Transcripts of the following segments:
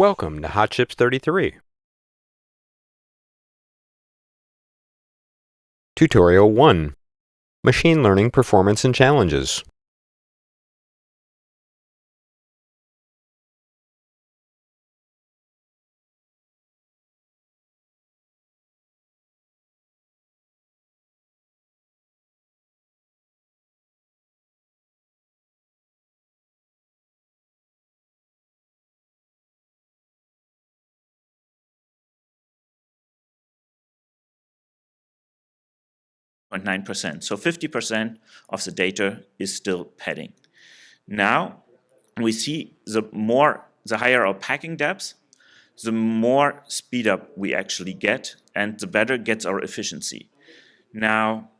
Welcome to Hot Chips 33. Tutorial 1. Machine Learning Performance and Challenges. .9%. So 50% of the data is still padding. Now we see the higher our packing depth, the more speed up we actually get, and the better gets our efficiency. Now,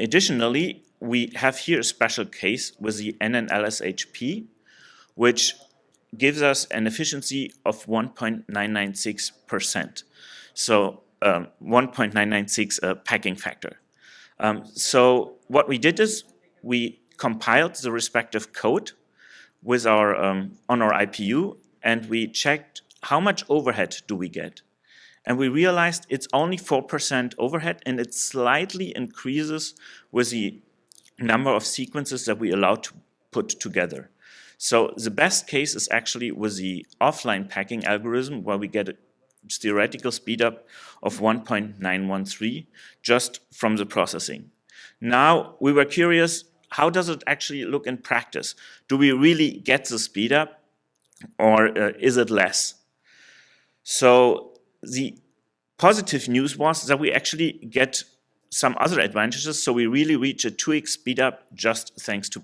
additionally, we have here a special case with the NNLSHP, which gives us an efficiency of 1.996%. So 1.996 packing factor. So what we did is we compiled the respective code with our on our IPU, and we checked how much overhead do we get. And we realized it's only 4% overhead, and it slightly increases with the number of sequences that we allow to put together. So the best case is actually with the offline packing algorithm, where we get a theoretical speedup of 1.913 just from the processing. Now we were curious, how does it actually look in practice? Do we really get the speedup, or is it less? So the positive news was that we actually get some other advantages. So we really reach a 2x speedup just thanks to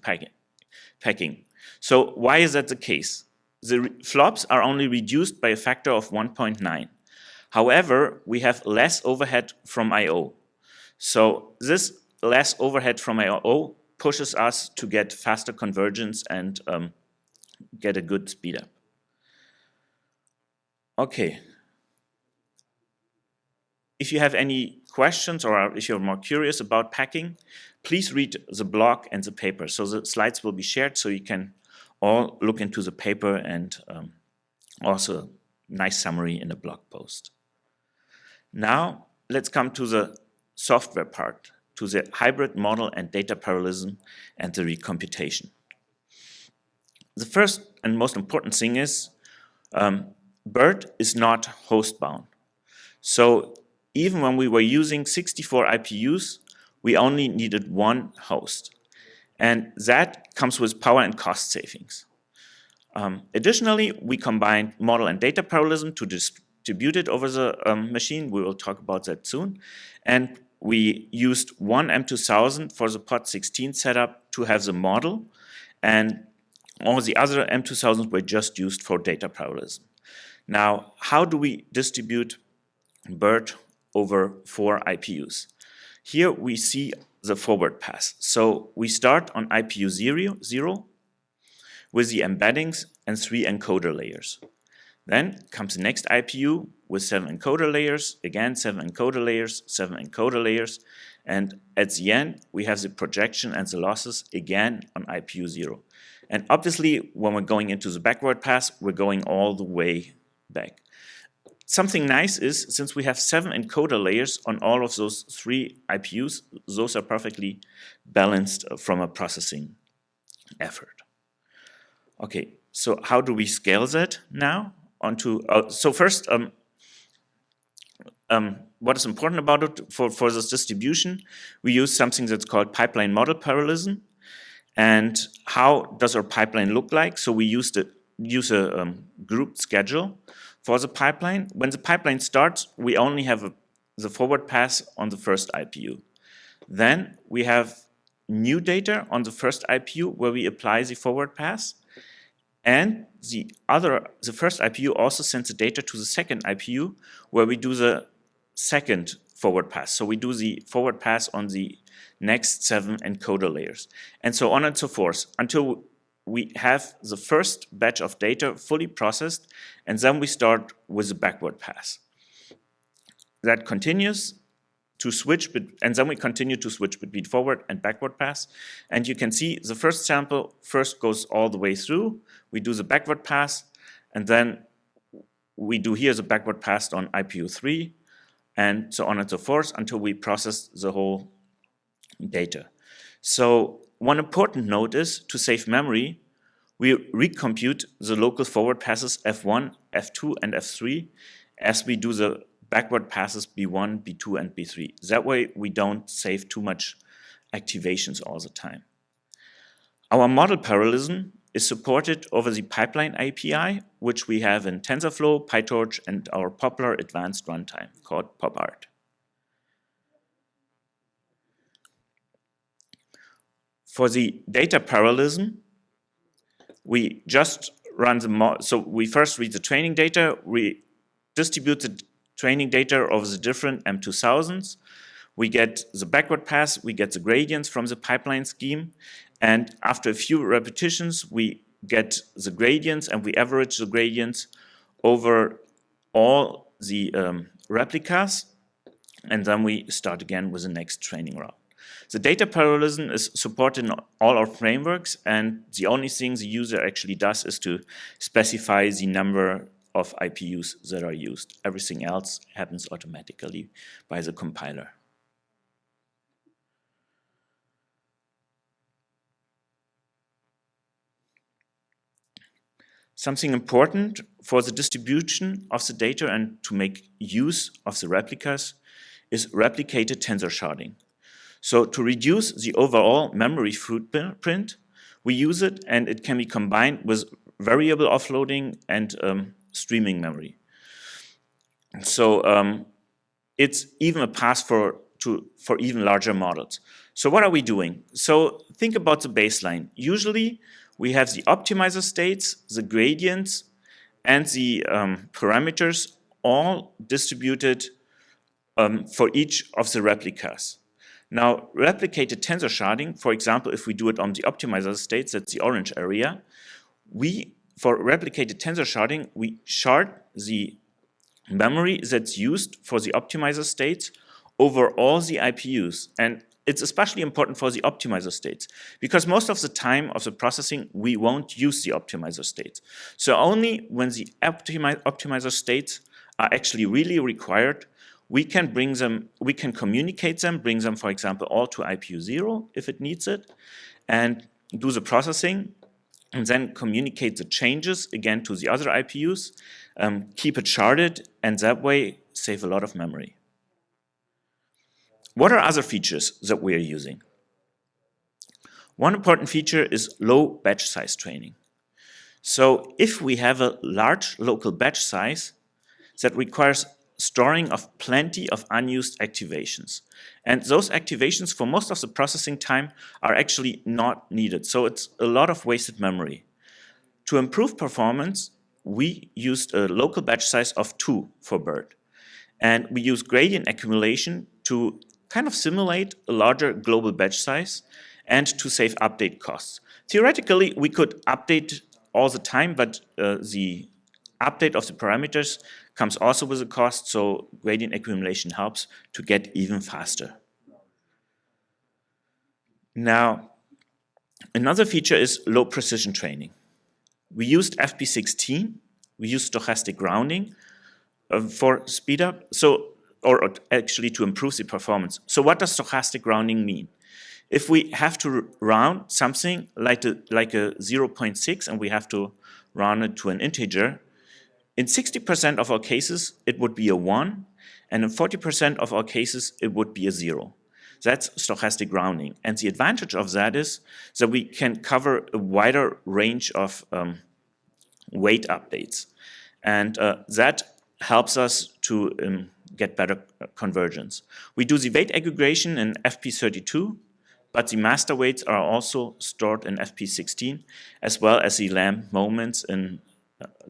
packing. So why is that the case? The flops are only reduced by a factor of 1.9. However, we have less overhead from I/O. So this less overhead from I/O pushes us to get faster convergence and get a good speed up. Okay. If you have any questions, or if you're more curious about packing, please read the blog and the paper. So the slides will be shared, so you can all look into the paper, and also a nice summary in the blog post. Now let's come to the software part, to the hybrid model and data parallelism and the recomputation. The first and most important thing is BERT is not host bound. So even when we were using 64 IPUs, we only needed one host. And that comes with power and cost savings. Additionally, we combined model and data parallelism to distribute it over the machine. We will talk about that soon. And we used one M2000 for the pod 16 setup to have the model, and all the other M2000s were just used for data parallelism. Now, how do we distribute BERT over 4 IPUs? Here we see the forward pass. So we start on IPU 0 with the embeddings and 3 encoder layers. Then comes the next IPU with 7 encoder layers, again 7 encoder layers, 7 encoder layers, and at the end we have the projection and the losses again on IPU 0. And obviously when we're going into the backward pass, we're going all the way back. Something nice is, since we have 7 encoder layers on all of those 3 IPUs, those are perfectly balanced from a processing effort. Okay, so how do we scale that now? So first, what is important about it for this distribution, we use something that's called pipeline model parallelism. And how does our pipeline look like? So we use a grouped schedule for the pipeline. When the pipeline starts, we only have the forward pass on the first IPU. Then we have new data on the first IPU where we apply the forward pass. And the first IPU also sends the data to the second IPU where we do the second forward pass. So we do the forward pass on the next 7 encoder layers. And so on and so forth until we have the first batch of data fully processed, and then we start with the backward pass. That continues to switch, and then we continue to switch between forward and backward pass. And you can see the first sample first goes all the way through. We do the backward pass, and then we do here the backward pass on IPU3, and so on and so forth until we process the whole data. So one important note is to save memory, we recompute the local forward passes F1, F2, and F3 as we do the backward passes B1, B2, and B3. That way we don't save too much activations all the time. Our model parallelism is supported over the pipeline API, which we have in TensorFlow, PyTorch, and our popular advanced runtime called PopArt. For the data parallelism, we just run the model. So we first read the training data, we distribute the training data over the different M2000s, we get the backward pass, we get the gradients from the pipeline scheme, and after a few repetitions, we get the gradients and we average the gradients over all the replicas, and then we start again with the next training route. The data parallelism is supported in all our frameworks, and the only thing the user actually does is to specify the number of IPUs that are used. Everything else happens automatically by the compiler. Something important for the distribution of the data and to make use of the replicas is replicated tensor sharding. So to reduce the overall memory footprint, we use it, and it can be combined with variable offloading and streaming memory. So it's even a path for even larger models. So what are we doing? So think about the baseline. Usually we have the optimizer states, the gradients, and the parameters all distributed for each of the replicas. Now, replicated tensor sharding, for example, if we do it on the optimizer states, that's the orange area, for replicated tensor sharding, we shard the memory that's used for the optimizer states over all the IPUs. And it's especially important for the optimizer states, because most of the time of the processing, we won't use the optimizer states. So only when the optimizer states are actually really required, we can bring them, we can communicate them, bring them, for example, all to IPU 0 if it needs it, and do the processing, and then communicate the changes again to the other IPUs, keep it sharded, and that way save a lot of memory. What are other features that we are using? One important feature is low batch size training. So if we have a large local batch size, that requires storing of plenty of unused activations. And those activations for most of the processing time are actually not needed. So it's a lot of wasted memory. To improve performance, we used a local batch size of 2 for BERT. And we use gradient accumulation to kind of simulate a larger global batch size and to save update costs. Theoretically, we could update all the time, but the update of the parameters comes also with a cost, so gradient accumulation helps to get even faster. Now, another feature is low precision training. We used FP16, we used stochastic rounding for speed up, or actually to improve the performance. So what does stochastic rounding mean? If we have to round something like a 0.6 and we have to round it to an integer, in 60% of our cases, it would be a 1, and in 40% of our cases, it would be a 0. That's stochastic rounding. And the advantage of that is that we can cover a wider range of weight updates. And that helps us to get better convergence. We do the weight aggregation in FP32, but the master weights are also stored in FP16, as well as the lamp moments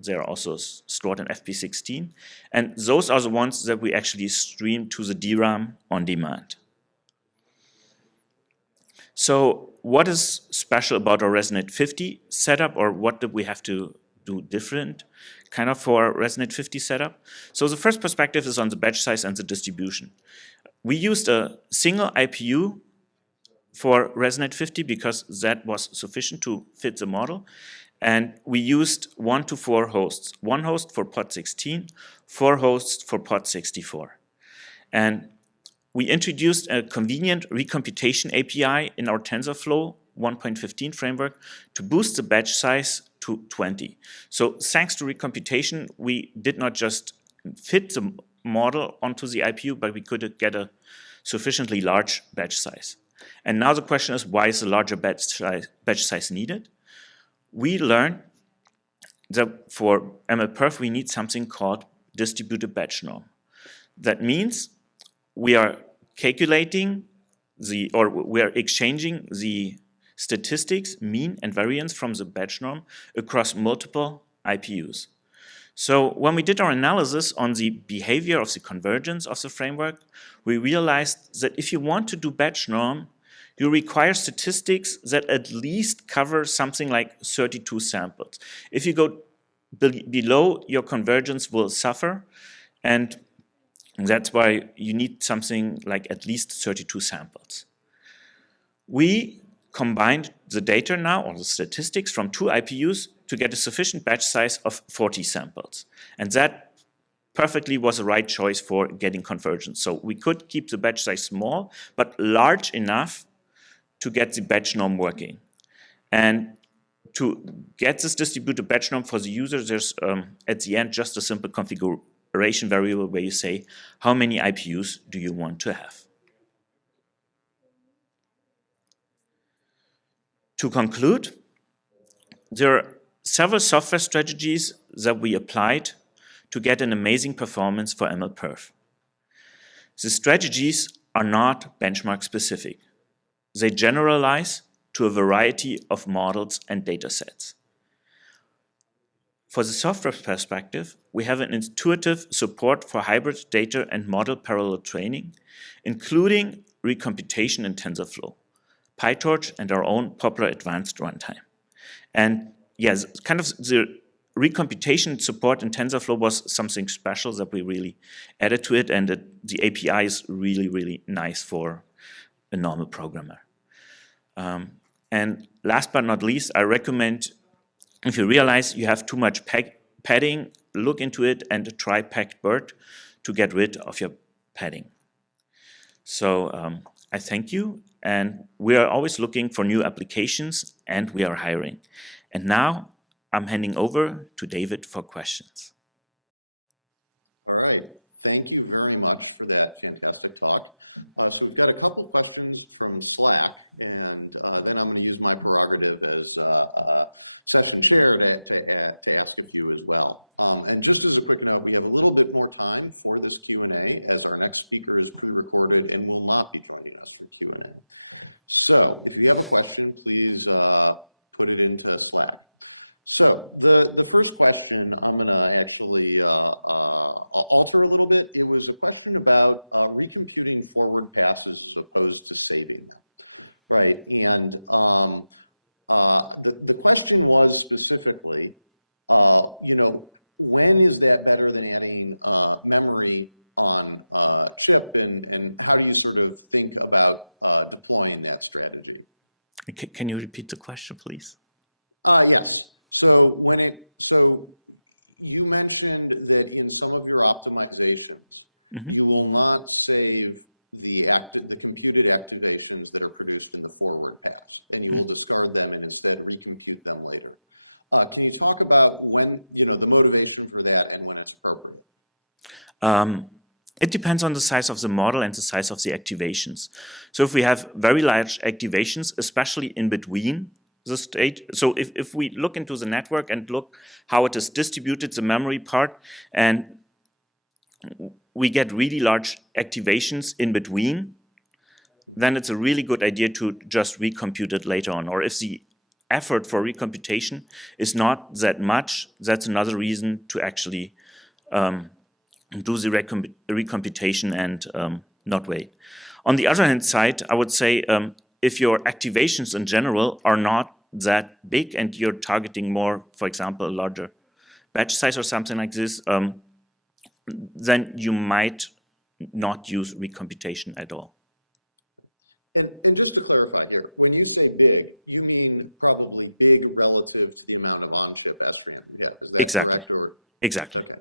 they are also stored in FP16. And those are the ones that we actually stream to the DRAM on demand. So what is special about our Resonate 50 setup, or what did we have to do different kind of for our Resonate 50 setup? So the first perspective is on the batch size and the distribution. We used a single IPU for Resonate 50 because that was sufficient to fit the model. And we used 1 to 4 hosts. 1 host for pod 16, 4 hosts for pod 64. And we introduced a convenient recomputation API in our TensorFlow 1.15 framework to boost the batch size to 20. So thanks to recomputation, we did not just fit the model onto the IPU, but we could get a sufficiently large batch size. And now the question is, why is a larger batch size needed? We learned that for MLPerf, we need something called distributed batch norm. That means we are calculating we are exchanging the statistics, mean and variance from the batch norm across multiple IPUs. So when we did our analysis on the behavior of the convergence of the framework, we realized that if you want to do batch norm, you require statistics that at least cover something like 32 samples. If you go below, your convergence will suffer, and that's why you need something like at least 32 samples. We combined the data now, or the statistics, from 2 IPUs to get a sufficient batch size of 40 samples. And that perfectly was the right choice for getting convergence. So we could keep the batch size small, but large enough to get the batch norm working. And to get this distributed batch norm for the user, there's at the end just a simple configuration variable where you say, how many IPUs do you want to have? To conclude, there are several software strategies that we applied to get an amazing performance for MLPerf. The strategies are not benchmark specific. They generalize to a variety of models and datasets. For the software perspective, we have an intuitive support for hybrid data and model parallel training, including recomputation in TensorFlow, PyTorch, and our own popular advanced runtime. And yes, kind of the recomputation support in TensorFlow was something special that we really added to it, and the API is really, really nice for a normal programmer. And last but not least, I recommend, if you realize you have too much padding, look into it and try PackedBird to get rid of your padding. So I thank you, and we are always looking for new applications, and we are hiring. And now I'm handing over to David for questions. All right. Thank you very much for that fantastic talk. So we've got a couple questions from Slack, and then I'm going to use my prerogative as session chair to ask a few as well. And just as a quick note, we have a little bit more time for this Q&A, as our next speaker is pre-recorded and will not be joining us for Q&A. So if you have a question, please put it into Slack. So the first question I'm going to actually alter a little bit. It was a question about recomputing forward passes as opposed to saving them, right? And the question was specifically, when is that better than adding memory on chip, and how do you sort of think about deploying that strategy? Can you repeat the question, please? Yes. So you mentioned that in some of your optimizations, you will not save the computed activations that are produced in the forward pass, and you will discard them and instead recompute them later. Can you talk about when, the motivation for that and when it's appropriate? It depends on the size of the model and the size of the activations. So if we have very large activations, especially in between the state, so if we look into the network and look how it is distributed, the memory part, and we get really large activations in between, then it's a really good idea to just recompute it later on. Or if the effort for recomputation is not that much, that's another reason to actually do the recomputation and not wait. On the other hand side, I would say if your activations in general are not that big and you're targeting more, for example, a larger batch size or something like this, then you might not use recomputation at all. And just to clarify here, when you say big, you mean probably big relative to the amount of on-chip SRAM you have. Is that Exactly. correct? Or Exactly. okay.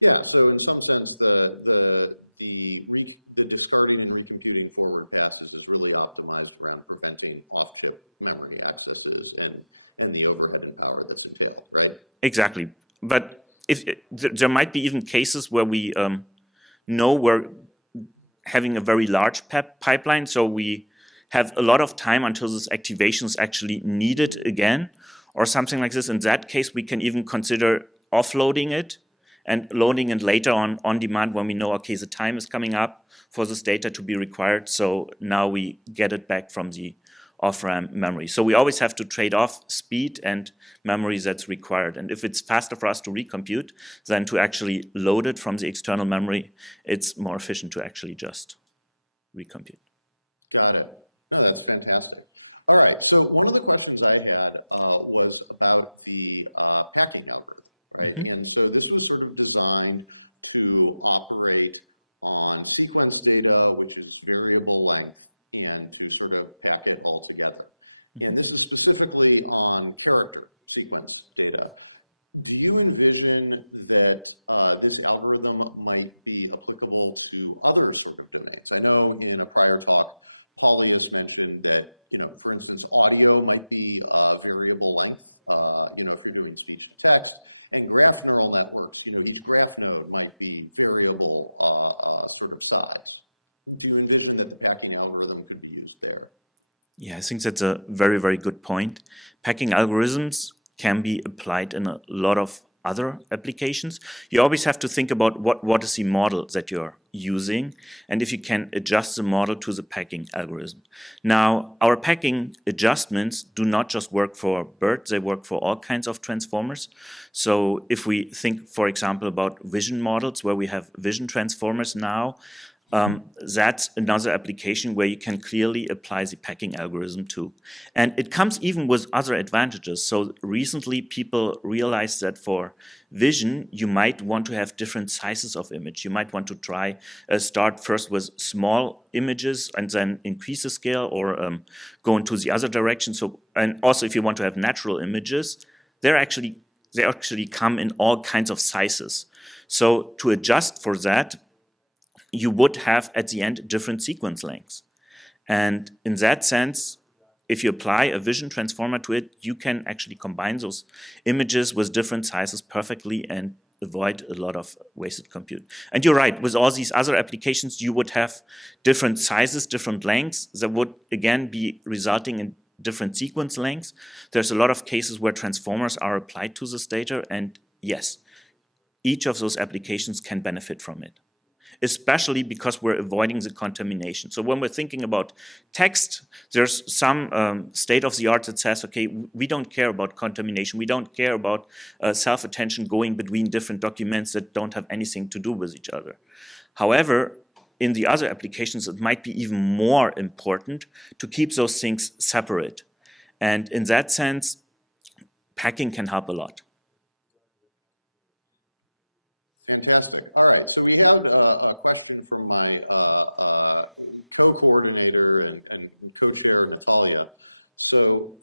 Yeah. So in some sense, the discarding and recomputing forward passes is really optimized around preventing off-chip memory accesses and the overhead and power that's entailed, right? Exactly. But if there might be even cases where we know we're having a very large pipeline, so we have a lot of time until this activation is actually needed again, or something like this. In that case, we can even consider offloading it and loading it later on demand when we know, okay, the time is coming up for this data to be required, so now we get it back from the off-RAM memory. So we always have to trade off speed and memory that's required. And if it's faster for us to recompute than to actually load it from the external memory, it's more efficient to actually just recompute. Got it. No, that's fantastic. All right. So one of the questions I had was about the packing algorithm, right? Mm-hmm. And so this was sort of designed to operate on sequence data, which is variable length, and to sort of pack it all together. And this is specifically on character sequence data. Do you envision that this algorithm might be applicable to other sort of domains? I know in a prior talk, Paulius mentioned that, for instance, audio might be variable length, if you're doing speech to text, and graph neural networks, each graph node might be variable sort of size. Do you envision that the packing algorithm could be used there? Yeah, I think that's a very, very good point. Packing algorithms can be applied in a lot of other applications. You always have to think about what is the model that you're using, and if you can adjust the model to the packing algorithm. Now, our packing adjustments do not just work for BERT, they work for all kinds of transformers. So if we think, for example, about vision models, where we have vision transformers now, that's another application where you can clearly apply the packing algorithm to. And it comes even with other advantages. So recently people realized that for vision, you might want to have different sizes of image. You might want to try start first with small images and then increase the scale, or go into the other direction. So, and also if you want to have natural images, they actually come in all kinds of sizes. So to adjust for that, you would have at the end different sequence lengths. And in that sense, if you apply a vision transformer to it, you can actually combine those images with different sizes perfectly and avoid a lot of wasted compute. And you're right, with all these other applications, you would have different sizes, different lengths that would again be resulting in different sequence lengths. There's a lot of cases where transformers are applied to this data, and yes, each of those applications can benefit from it, especially because we're avoiding the contamination. So when we're thinking about text, there's some state of the art that says, okay, we don't care about contamination. We don't care about self-attention going between different documents that don't have anything to do with each other. However, in the other applications, it might be even more important to keep those things separate. And in that sense, packing can help a lot. Fantastic. All right. So we have a question from my co-coordinator and co-chair, Natalia. So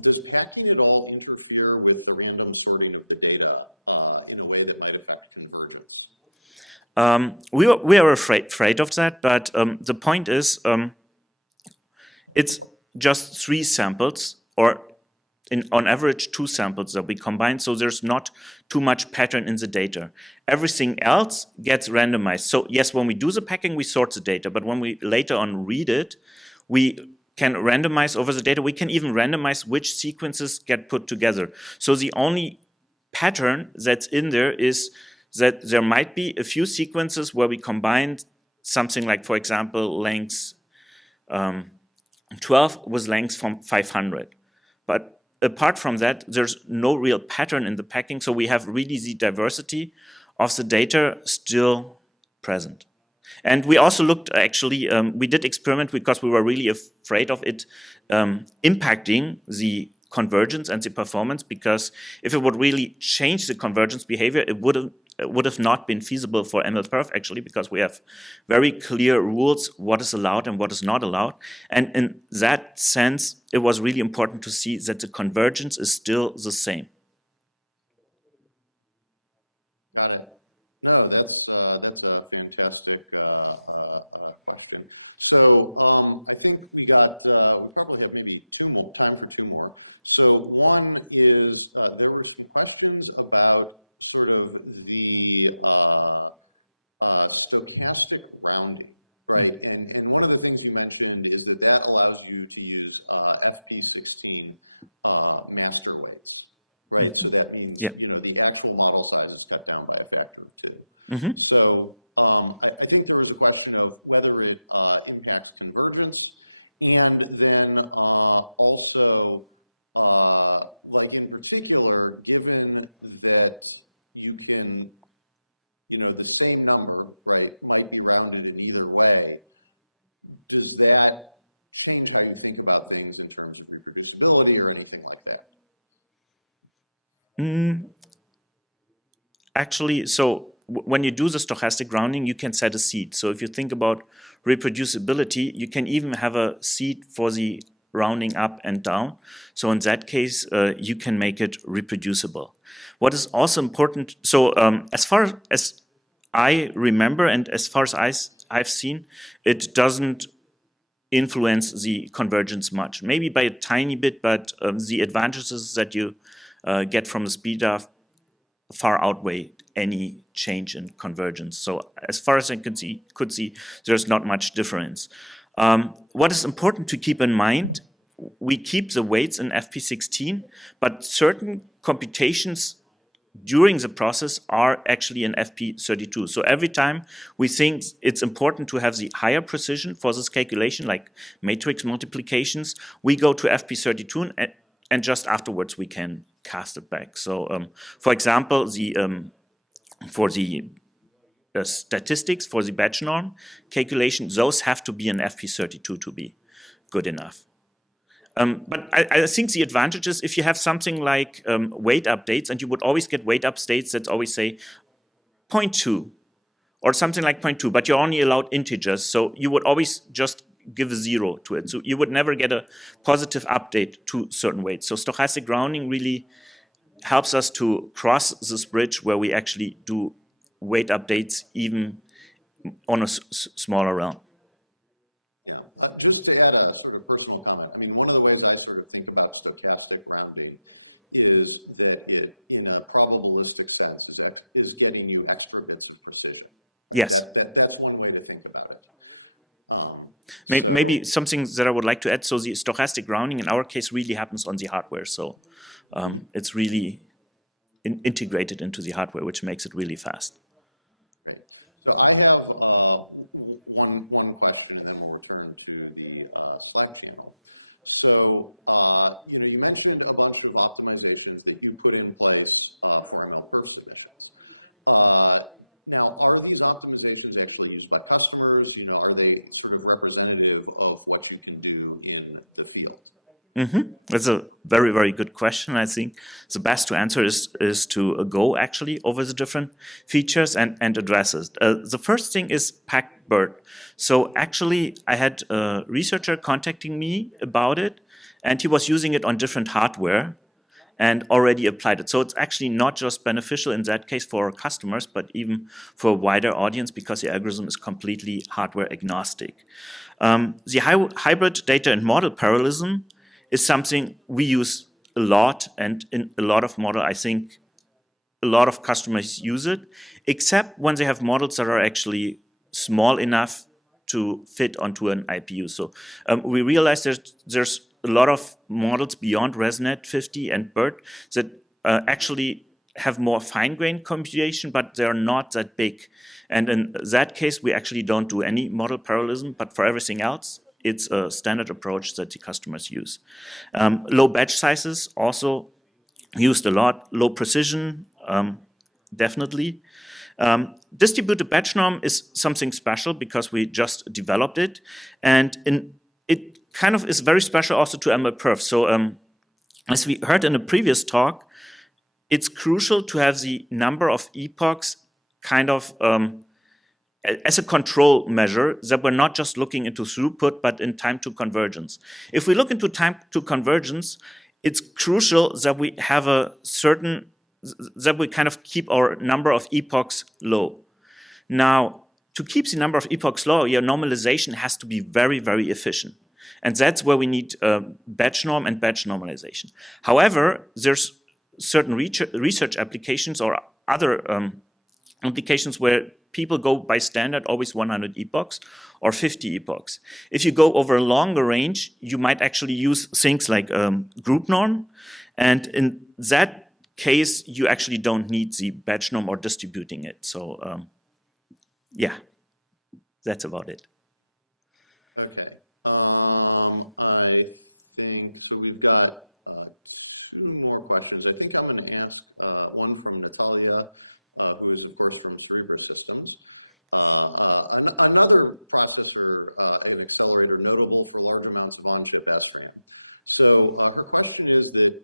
does packing at all interfere with the random sorting of the data in a way that might affect convergence? We are afraid of that, but the point is it's just 3 samples, or on average 2 samples that we combine, so there's not too much pattern in the data. Everything else gets randomized. So yes, when we do the packing, we sort the data, but when we later on read it, we can randomize over the data. We can even randomize which sequences get put together. So the only pattern that's in there is that there might be a few sequences where we combined something like, for example, length 12 with length from 500. But apart from that, there's no real pattern in the packing, so we have really the diversity of the data still present. And we also looked, actually, we did experiment because we were really afraid of it impacting the convergence and the performance, because if it would really change the convergence behavior, it would would have not been feasible for MLPerf actually, because we have very clear rules what is allowed and what is not allowed. And in that sense, it was really important to see that the convergence is still the same. Got it. No, that's a fantastic question. So I think we probably have maybe time for two more. So one is there were some questions about sort of the stochastic rounding, right? And one of the things you mentioned is that allows you to use FP16 master weights. Right, so that means the actual model size is cut down by a factor of 2. Mm-hmm. So I think there was a question of whether it impacts convergence, and then also, like in particular, given that you can, the same number, right, might be rounded in either way. Does that change how you think about things in terms of reproducibility or anything like that? Actually, so when you do the stochastic rounding, you can set a seed. So if you think about reproducibility, you can even have a seed for the rounding up and down. So in that case, you can make it reproducible. What is also important, so as far as I remember and as far as I've seen, it doesn't influence the convergence much. Maybe by a tiny bit, but the advantages that you get from the speed up far outweigh any change in convergence. So as far as I could see, there's not much difference. What is important to keep in mind, we keep the weights in FP16, but certain computations during the process are actually in FP32. So every time we think it's important to have the higher precision for this calculation, like matrix multiplications, we go to FP32 and just afterwards we can cast it back. So for example, for the statistics for the batch norm calculation, those have to be in FP32 to be good enough. But I think the advantage is if you have something like weight updates, and you would always get weight updates that always say 0.2 or something like 0.2, but you're only allowed integers, so you would always just give a 0 to it. So you would never get a positive update to certain weights. So stochastic rounding really helps us to cross this bridge where we actually do weight updates even on a smaller realm. Yeah, just to add a sort of personal comment, I mean, one of the ways I sort of think about stochastic rounding is that it, in a probabilistic sense, is getting you extra bits of precision. Right? Yes. That's one way to think about it. Maybe something that I would like to add, so the stochastic rounding in our case really happens on the hardware. So it's really integrated into the hardware, which makes it really fast. Great. So I have one question, and then we'll return to the Slack channel. So you mentioned a bunch of optimizations that you put in place for MLPerf submissions. Now, are these optimizations actually used by customers? Are they sort of representative of what you can do in the field? Mm-hmm. That's a very, very good question. I think the best to answer is to go actually over the different features and address it. The first thing is packed BERT. So actually, I had a researcher contacting me about it, and he was using it on different hardware and already applied it. So it's actually not just beneficial in that case for customers, but even for a wider audience, because the algorithm is completely hardware agnostic. The hybrid data and model parallelism is something we use a lot, and in a lot of model, I think a lot of customers use it, except when they have models that are actually small enough to fit onto an IPU. So we realize there's a lot of models beyond ResNet 50 and BERT that actually have more fine-grained computation, but they're not that big. And in that case, we actually don't do any model parallelism, but for everything else, it's a standard approach that the customers use. Low batch sizes also used a lot. Low precision, definitely. Distributed batch norm is something special because we just developed it. And it kind of is very special also to MLPerf. So as we heard in a previous talk, it's crucial to have the number of epochs kind of as a control measure, that we're not just looking into throughput, but in time to convergence. If we look into time to convergence, it's crucial that we have that we kind of keep our number of epochs low. Now, to keep the number of epochs low, your normalization has to be very, very efficient. And that's where we need batch norm and batch normalization. However, there's certain research applications or other applications where people go by standard always 100 epochs or 50 epochs. If you go over a longer range, you might actually use things like group norm. And in that case, you actually don't need the batch norm or distributing it. So yeah, that's about it. Okay. I think, so we've got 2 more questions. I think I'm going to ask one from Natalia, who is, of course, from Cerebras Systems. Another processor, an accelerator notable for large amounts of on-chip SRAM. So her question is that,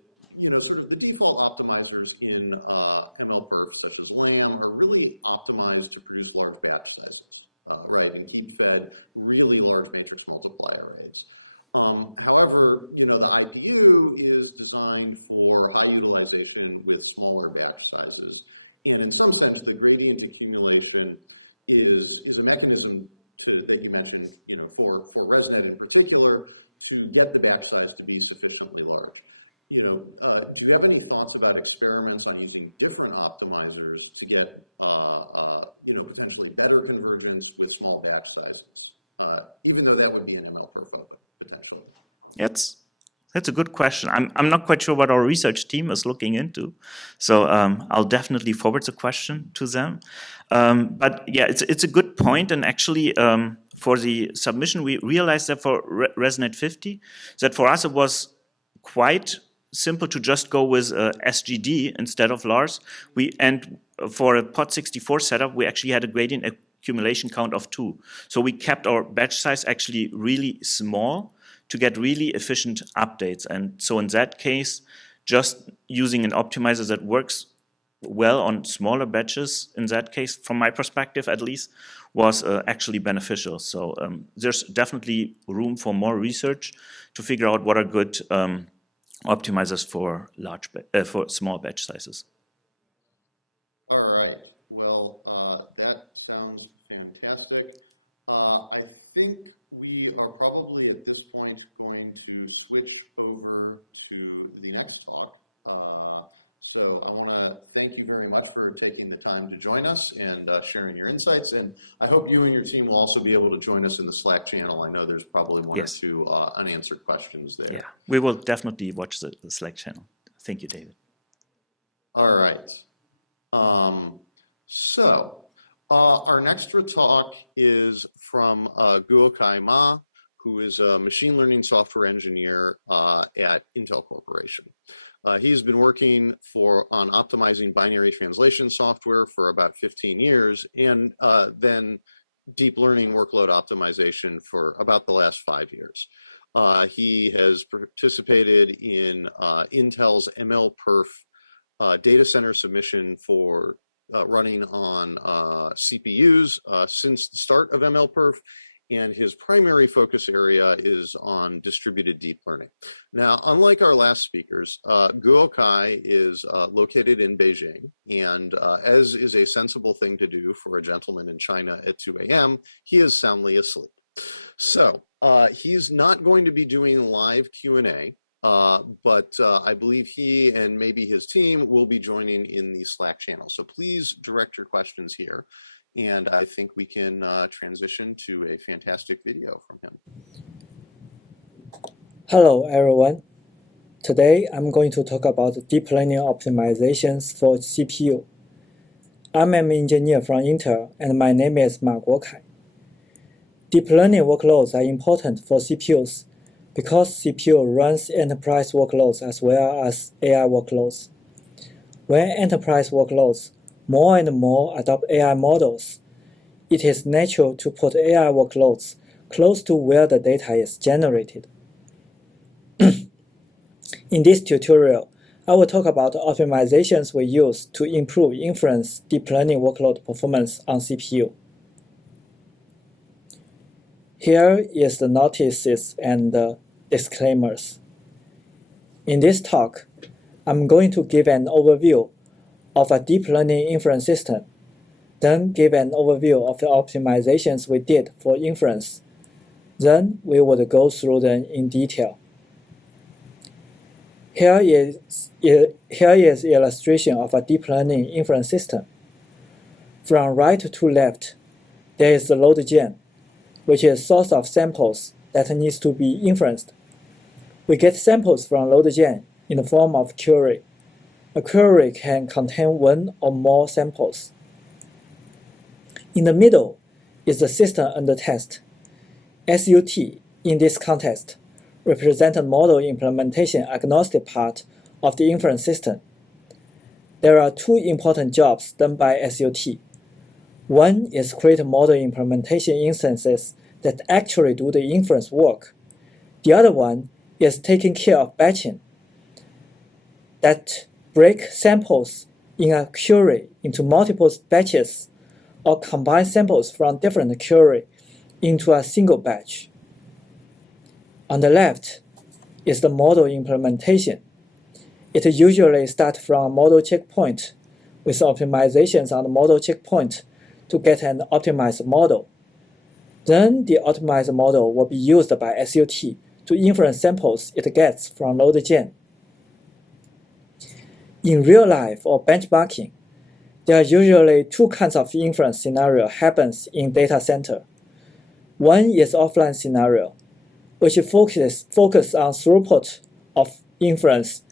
sort of the default optimizers in MLPerf, such as LAM, are really optimized to produce large batch sizes, right, and keep fed really large matrix multiply arrays. However, the IPU is designed for high utilization with smaller batch sizes. And in some sense, the gradient accumulation is a mechanism that you mentioned, for ResNet in particular, to get the batch size to be sufficiently large. Do you have any thoughts about experiments on using different optimizers to get, potentially better convergence with small batch sizes, even though that would be an MLPerf open potentially? That's a good question. I'm not quite sure what our research team is looking into, so I'll definitely forward the question to them. But yeah, it's a good point, and actually for the submission, we realized that for ResNet 50, that for us it was quite simple to just go with SGD instead of Lars. And for a POT64 setup, we actually had a gradient accumulation count of 2. So we kept our batch size actually really small to get really efficient updates. And so in that case, just using an optimizer that works well on smaller batches, in that case, from my perspective at least, was actually beneficial. So there's definitely room for more research to figure out what are good optimizers for for small batch sizes. All right. Well, that sounds fantastic. I think we are probably at this point going to switch over to the next talk. So I want to thank you very much for taking the time to join us and sharing your insights. And I hope you and your team will also be able to join us in the Slack channel. I know there's probably one or two unanswered questions there. Yeah, we will definitely watch the Slack channel. Thank you, David. All right. Our next talk is from Guokai Ma, who is a machine learning software engineer at Intel Corporation. He's been working on optimizing binary translation software for about 15 years, and then deep learning workload optimization for about the last 5 years. He has participated in Intel's MLPerf data center submission for running on CPUs since the start of MLPerf, and his primary focus area is on distributed deep learning. Now, unlike our last speakers, Guokai is located in Beijing, and as is a sensible thing to do for a gentleman in China at 2 a.m., he is soundly asleep. So he's not going to be doing live Q&A, but I believe he and maybe his team will be joining in the Slack channel. So please direct your questions here. And I think we can transition to a fantastic video from him. Hello, everyone. Today, I'm going to talk about deep learning optimizations for CPU. I'm an engineer from Intel, and my name is Ma Guokai. Deep learning workloads are important for CPUs because CPU runs enterprise workloads as well as AI workloads. When enterprise workloads more and more adopt AI models, it is natural to put AI workloads close to where the data is generated. In this tutorial, I will talk about the optimizations we use to improve inference deep learning workload performance on CPU. Here is the notices and the disclaimers. In this talk, I'm going to give an overview of a deep learning inference system, then give an overview of the optimizations we did for inference. Then we would go through them in detail. Here is illustration of a deep learning inference system. From right to left, there is the load gen, which is source of samples that needs to be inferenced. We get samples from load gen in the form of query. A query can contain one or more samples. In the middle is the system under test. SUT, in this context, represents a model implementation agnostic part of the inference system. There are two important jobs done by SUT. One is create model implementation instances that actually do the inference work. The other one is taking care of batching, that break samples in a query into multiple batches or combine samples from different query into a single batch. On the left is the model implementation. It usually starts from a model checkpoint with optimizations on the model checkpoint to get an optimized model. Then the optimized model will be used by SUT to inference samples it gets from load gen. In real life or benchmarking, there are usually two kinds of inference scenario happens in data center. One is offline scenario, which focus on throughput of inference,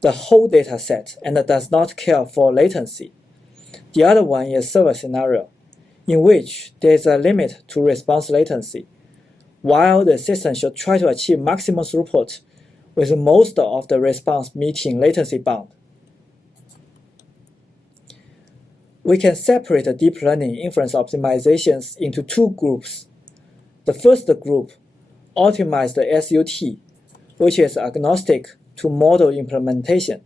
the whole data set, and does not care for latency. The other one is server scenario, in which there is a limit to response latency, while the system should try to achieve maximum throughput with most of the response meeting latency bound. We can separate the deep learning inference optimizations into two groups. The first group optimize the SUT, which is agnostic to model implementation.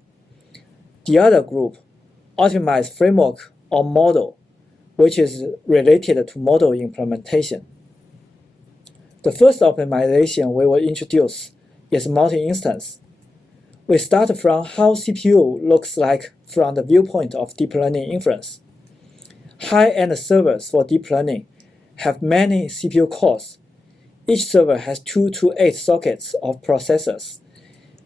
The other group optimize framework or model, which is related to model implementation. The first optimization we will introduce is multi-instance. We start from how CPU looks like from the viewpoint of deep learning inference. High-end servers for deep learning have many CPU cores. Each server has 2 to 8 sockets of processors,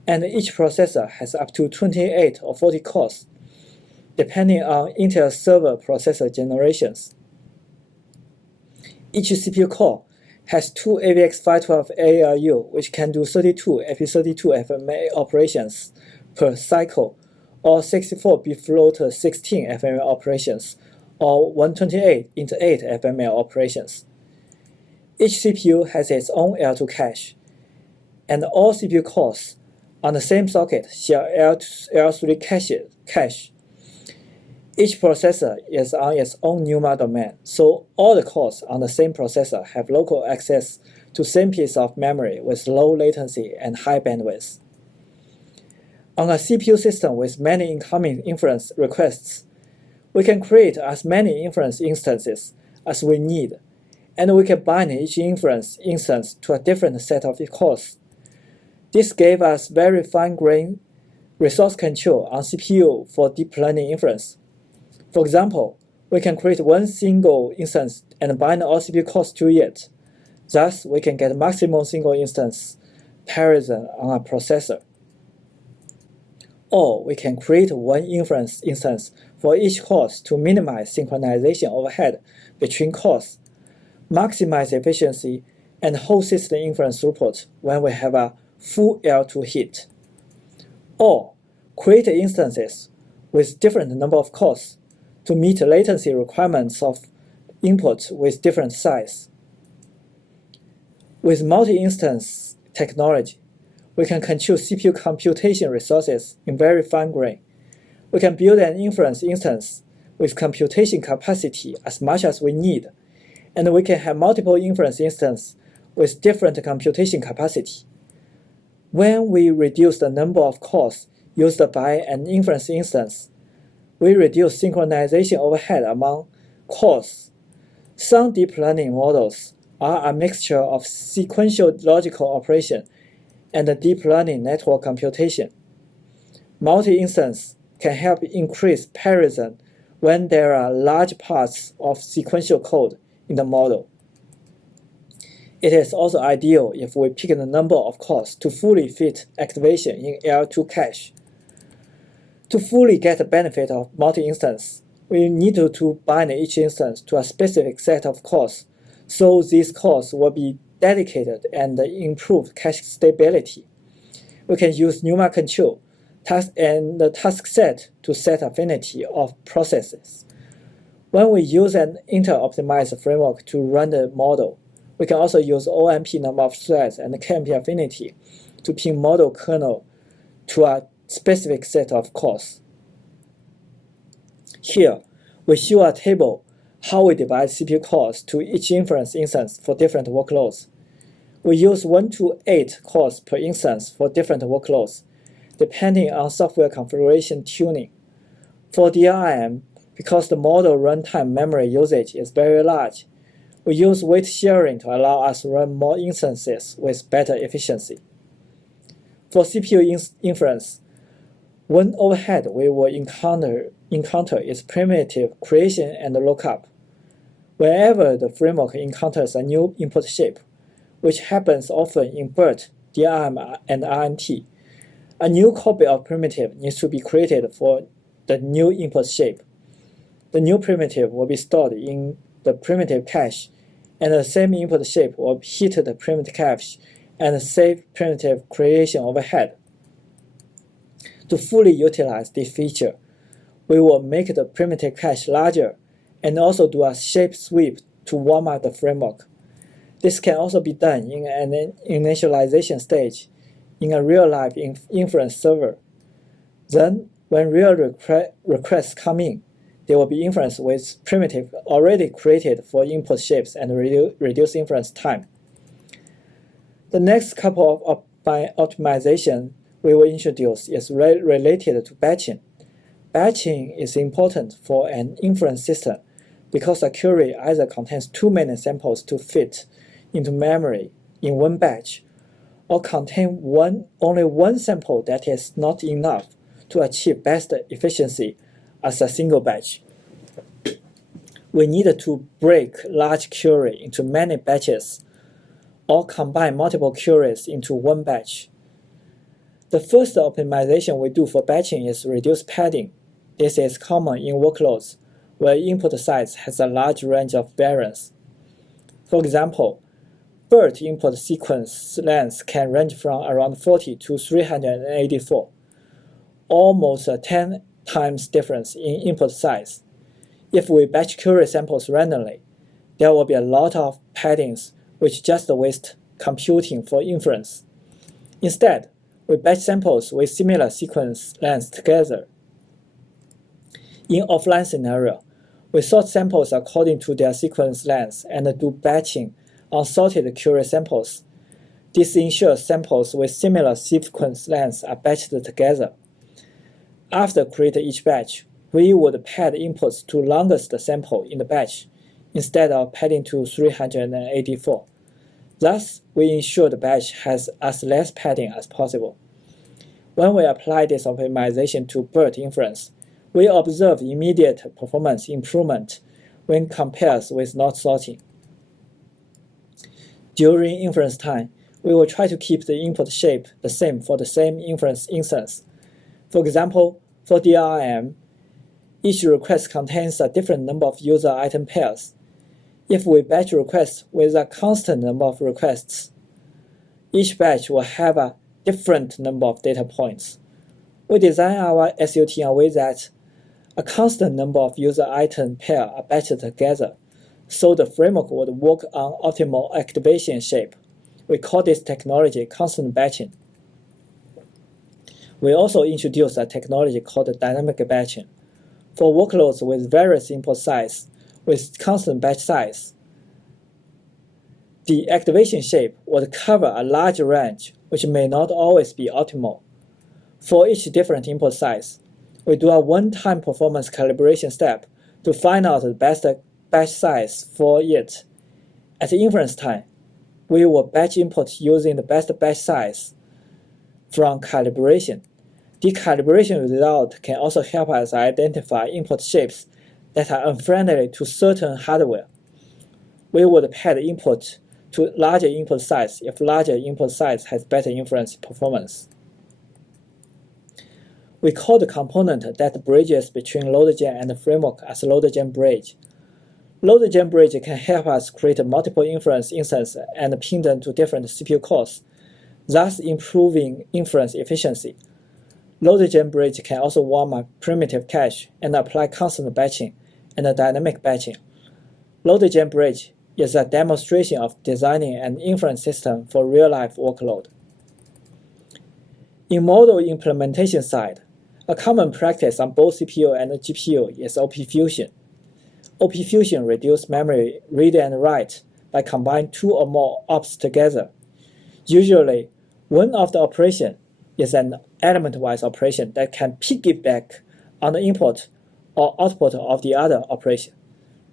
and each processor has up to 28 or 40 cores, depending on Intel server processor generations. Each CPU core has 2 AVX512 ALU, which can do 32 AP32 FMA operations per cycle, or 64 bfloat 16 FMA operations, or 128 into 8 FMA operations. Each CPU has its own L2 cache, and all CPU cores on the same socket share L3 cache. Each processor is on its own NUMA domain, so all the cores on the same processor have local access to same piece of memory with low latency and high bandwidth. On a CPU system with many incoming inference requests, we can create as many inference instances as we need, and we can bind each inference instance to a different set of cores. This gave us very fine-grained resource control on CPU for deep learning inference. For example, we can create one single instance and bind all CPU cores to it. Thus, we can get maximum single instance parallelism on a processor. Or we can create one inference instance for each core to minimize synchronization overhead between cores, maximize efficiency, and whole system inference throughput when we have a full L2 hit. Or create instances with different number of cores to meet latency requirements of input with different size. With multi-instance technology, we can control CPU computation resources in very fine grain. We can build an inference instance with computation capacity as much as we need, and we can have multiple inference instances with different computation capacity. When we reduce the number of cores used by an inference instance, we reduce synchronization overhead among cores. Some deep learning models are a mixture of sequential logical operation and deep learning network computation. Multi-instance can help increase parallelism when there are large parts of sequential code in the model. It is also ideal if we pick the number of cores to fully fit activation in L2 cache. To fully get the benefit of multi-instance, we need to bind each instance to a specific set of cores, so these cores will be dedicated and improve cache stability. We can use NUMA control and the task set to set affinity of processes. When we use an inter-optimized framework to run the model, we can also use OMP number of threads and KMP affinity to pin model kernel to a specific set of cores. Here, we show a table how we divide CPU cores to each inference instance for different workloads. We use 1 to 8 cores per instance for different workloads, depending on software configuration tuning. For DRM, because the model runtime memory usage is very large, we use weight sharing to allow us to run more instances with better efficiency. For CPU inference, one overhead we will encounter is primitive creation and lookup. Whenever the framework encounters a new input shape, which happens often in BERT, DRM, and RNT, a new copy of primitive needs to be created for the new input shape. The new primitive will be stored in the primitive cache, and the same input shape will hit the primitive cache and save primitive creation overhead. To fully utilize this feature, we will make the primitive cache larger and also do a shape sweep to warm up the framework. This can also be done in an initialization stage in a real-life inference server. Then, when real requests come in, they will be inferenced with primitive already created for input shapes and reduce inference time. The next couple of optimization we will introduce is related to batching. Batching is important for an inference system because a query either contains too many samples to fit into memory in one batch, or contain only one sample that is not enough to achieve best efficiency as a single batch. We need to break large query into many batches, or combine multiple queries into one batch. The first optimization we do for batching is reduce padding. This is common in workloads where input size has a large range of variance. For example, BERT input sequence length can range from around 40 to 384, almost a 10 times difference in input size. If we batch query samples randomly, there will be a lot of paddings which just waste computing for inference. Instead, we batch samples with similar sequence lengths together. In offline scenario, we sort samples according to their sequence length and do batching on sorted query samples. This ensures samples with similar sequence lengths are batched together. After creating each batch, we would pad inputs to longest sample in the batch, instead of padding to 384. Thus, we ensure the batch has as less padding as possible. When we apply this optimization to BERT inference, we observe immediate performance improvement when compared with not sorting. During inference time, we will try to keep the input shape the same for the same inference instance. For example, for DRM, each request contains a different number of user item pairs. If we batch requests with a constant number of requests, each batch will have a different number of data points. We design our SUT in a way that a constant number of user item pair are batched together, so the framework would work on optimal activation shape. We call this technology constant batching. We also introduced a technology called dynamic batching. For workloads with various input size, with constant batch size, the activation shape would cover a large range, which may not always be optimal. For each different input size, we do a one-time performance calibration step to find out the best batch size for it. At the inference time, we will batch input using the best batch size from calibration. The calibration result can also help us identify input shapes that are unfriendly to certain hardware. We would pad input to larger input size if larger input size has better inference performance. We call the component that bridges between LoadGen and the framework as LoadGen bridge. LoadGen bridge can help us create multiple inference instances and pin them to different CPU cores, thus improving inference efficiency. LoadGen bridge can also warm up primitive cache and apply constant batching and dynamic batching. LoadGen bridge is a demonstration of designing an inference system for real-life workload. In model implementation side, a common practice on both CPU and GPU is OP fusion. OP fusion reduces memory read and write by combining two or more ops together. Usually, one of the operations is an element-wise operation that can piggyback on the input or output of the other operation.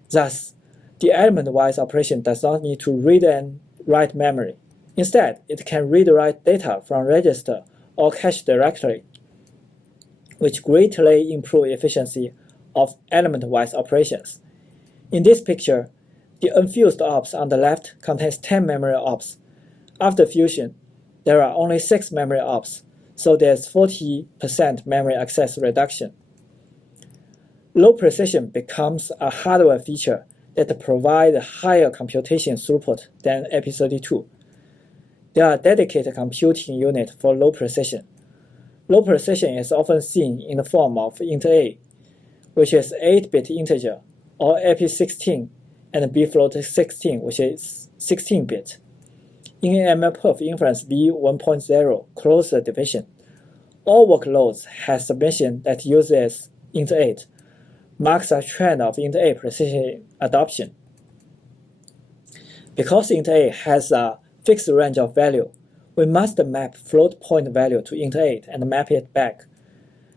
Thus, the element-wise operation does not need to read and write memory. Instead, it can read-write data from register or cache directly, which greatly improve efficiency of element-wise operations. In this picture, the unfused ops on the left contains 10 memory ops. After fusion, there are only 6 memory ops, so there's 40% memory access reduction. Low precision becomes a hardware feature that provides higher computation throughput than AP32. There are dedicated computing units for low precision. Low precision is often seen in the form of int_a, which is 8-bit integer, or AP16, and bfloat16, which is 16-bit. In MLPerf inference v1.0 closed division, all workloads have submission that uses int8, marks a trend of int8 precision adoption. Because int8 has a fixed range of value, we must map float point value to int8 and map it back.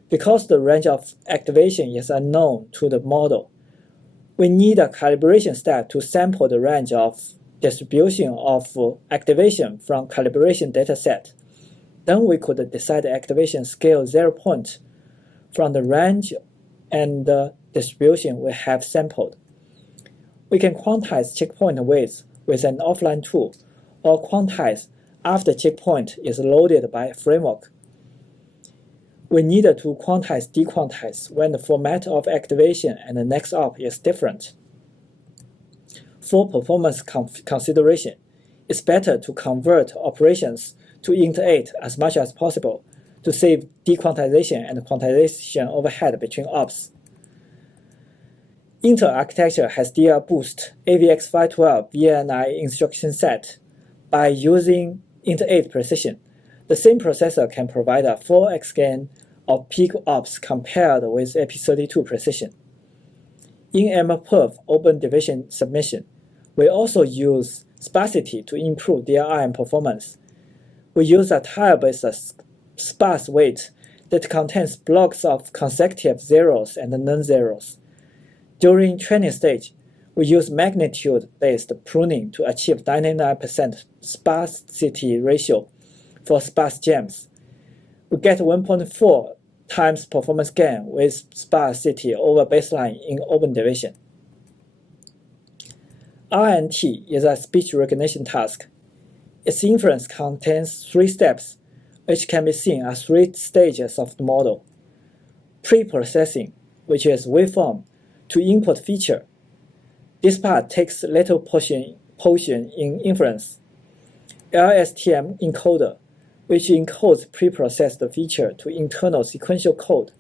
Because the range of activation is unknown to the model, we need a calibration step to sample the range of distribution of activation from calibration dataset. Then we could decide the activation scale 0 point from the range and the distribution we have sampled. We can quantize checkpoint weights with an offline tool, or quantize after checkpoint is loaded by framework. We need to quantize dequantize when the format of activation and the next op is different. For performance consideration, it's better to convert operations to int8 as much as possible to save dequantization and quantization overhead between ops. Intel architecture has DL boost AVX512 VNI instruction set. By using int8 precision, the same processor can provide a 4x gain of peak ops compared with AP32 precision. In MLPerf open division submission, we also use sparsity to improve DLRM performance. We use a tile-based sparse weight that contains blocks of consecutive zeros and non-zeros. During training stage, we use magnitude-based pruning to achieve 99% sparsity ratio for sparse gems. We get 1.4 times performance gain with sparsity over baseline in open division. RNT is a speech recognition task. Its inference contains 3 steps, which can be seen as 3 stages of the model. Pre-processing, which is waveform, to input feature. This part takes little portion in inference. LSTM encoder, which encodes pre-processed feature to internal sequential code.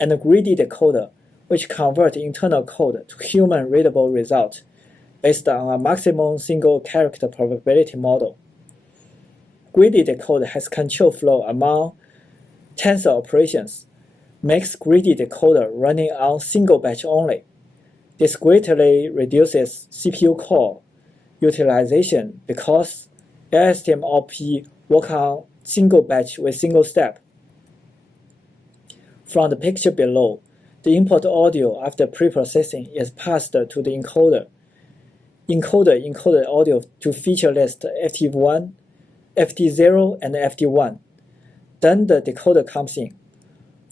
And the greedy decoder, which converts internal code to human readable result based on a maximum single character probability model. Greedy decoder has control flow among tensor operations, makes greedy decoder running on single batch only. This greatly reduces CPU core utilization because LSTM OP work on single batch with single step. From the picture below, the input audio after pre-processing is passed to the encoder. Encoder encoded audio to feature list FT1, FT0, and FT1. Then the decoder comes in.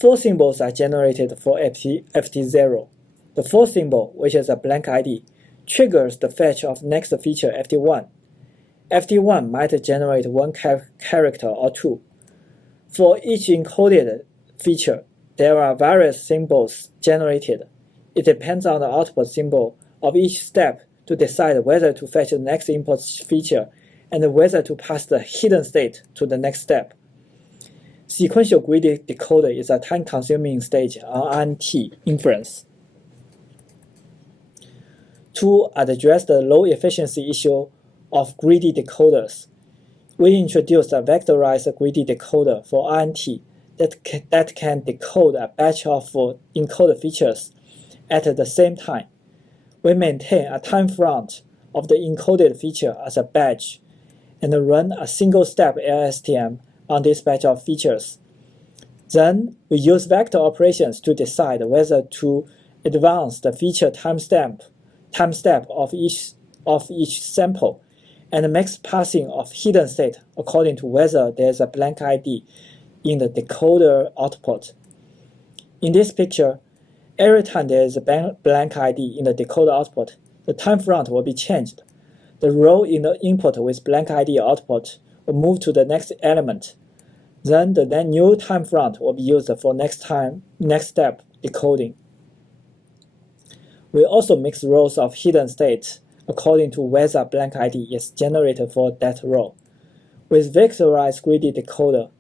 4 symbols are generated for FT0. The 4th symbol, which is a blank ID, triggers the fetch of next feature FT1. FT1 might generate 1 character or 2. For each encoded feature, there are various symbols generated. It depends on the output symbol of each step to decide whether to fetch the next input feature and whether to pass the hidden state to the next step. Sequential greedy decoder is a time-consuming stage on INT inference. To address the low efficiency issue of greedy decoders, we introduced a vectorized greedy decoder for INT that can decode a batch of encoded features at the same time. We maintain a time front of the encoded feature as a batch and run a single-step LSTM on this batch of features. Then we use vector operations to decide whether to advance the feature time step of each sample and max passing of hidden state according to whether there is a blank ID in the decoder output. In this picture, every time there is a blank ID in the decoder output, the time front will be changed. The row in the input with blank ID output will move to the next element. Then the new time front will be used for next step decoding. We also mix rows of hidden states according to whether blank ID is generated for that row. With vectorized greedy decoder,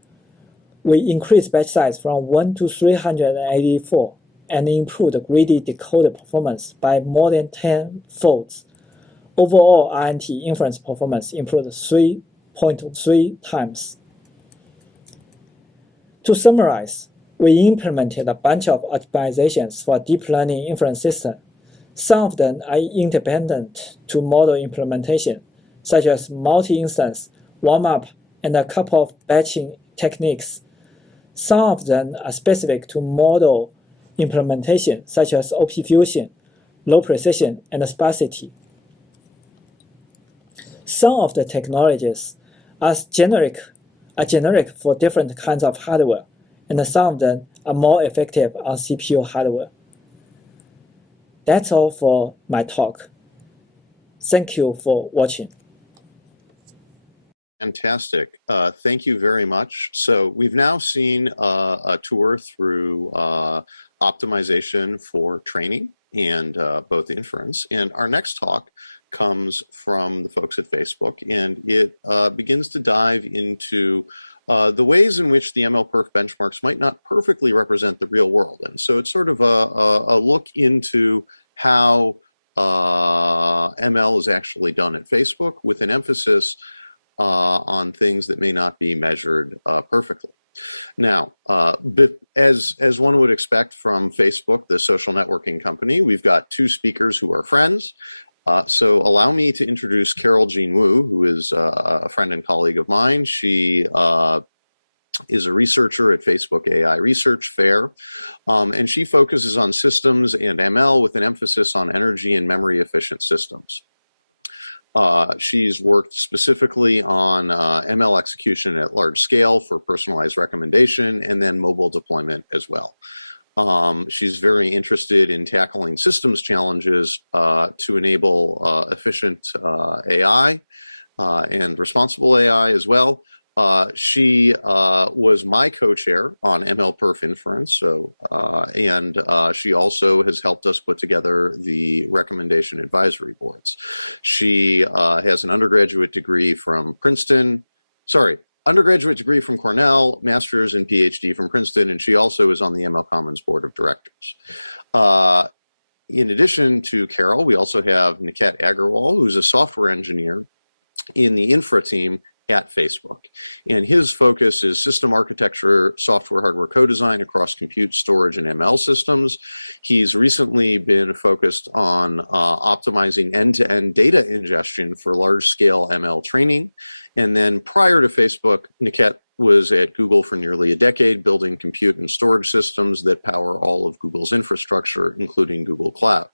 we increase batch size from 1 to 384 and improve the greedy decoder performance by more than 10 folds. Overall INT inference performance improved 3.3 times. To summarize, we implemented a bunch of optimizations for deep learning inference system. Some of them are independent to model implementation, such as multi-instance, warm-up, and a couple of batching techniques. Some of them are specific to model implementation, such as OP fusion, low precision, and sparsity. Some of the technologies are generic for different kinds of hardware, and some of them are more effective on CPU hardware. That's all for my talk. Thank you for watching. Fantastic. Thank you very much. So we've now seen a tour through optimization for training and both inference. And our next talk comes from the folks at Facebook, and it begins to dive into the ways in which the MLPerf benchmarks might not perfectly represent the real world. And so it's sort of a look into how ML is actually done at Facebook, with an emphasis on things that may not be measured perfectly. Now, as one would expect from Facebook, the social networking company, we've got two speakers who are friends. So allow me to introduce Carol Jean Wu, who is a friend and colleague of mine. She is a researcher at Facebook AI Research Fair, and she focuses on systems and ML with an emphasis on energy and memory efficient systems. She's worked specifically on ML execution at large scale for personalized recommendation and then mobile deployment as well. She's very interested in tackling systems challenges to enable efficient AI and responsible AI as well. She was my co-chair on MLPerf Inference, and she also has helped us put together the recommendation advisory boards. She has an undergraduate degree from Cornell, master's and PhD from Princeton, and she also is on the ML Commons board of directors. In addition to Carol, we also have Niket Agarwal, who's a software engineer in the infra team at Facebook. And his focus is system architecture, software, hardware co-design across compute, storage, and ML systems. He's recently been focused on optimizing end-to-end data ingestion for large-scale ML training. And then prior to Facebook, Niket was at Google for nearly a decade, building compute and storage systems that power all of Google's infrastructure, including Google Cloud.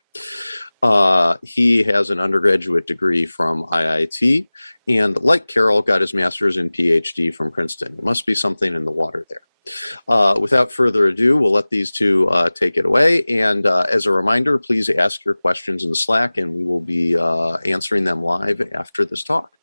He has an undergraduate degree from IIT, and like Carol, got his master's and PhD from Princeton. It must be something in the water there. Without further ado, we'll let these two take it away. And as a reminder, please ask your questions in Slack, and we will be answering them live after this talk.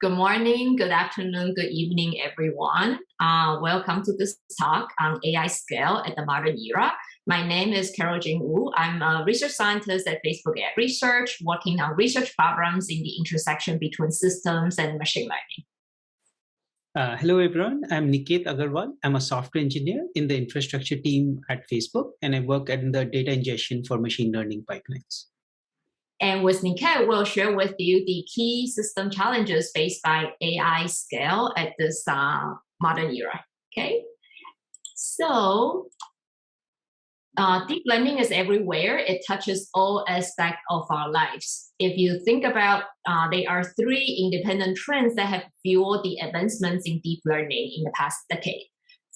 Good morning, good afternoon, good evening, everyone. Welcome to this talk on AI scale at the modern era. My name is Carol Jing Wu. I'm a research scientist at Facebook Ad Research, working on research problems in the intersection between systems and machine learning. Hello, everyone. I'm Niket Agarwal. I'm a software engineer in the infrastructure team at Facebook, and I work in the data ingestion for machine learning pipelines. And with Niket, we'll share with you the key system challenges faced by AI scale at this modern era. Okay, so deep learning is everywhere. It touches all aspects of our lives. If you think about, there are three independent trends that have fueled the advancements in deep learning in the past decade.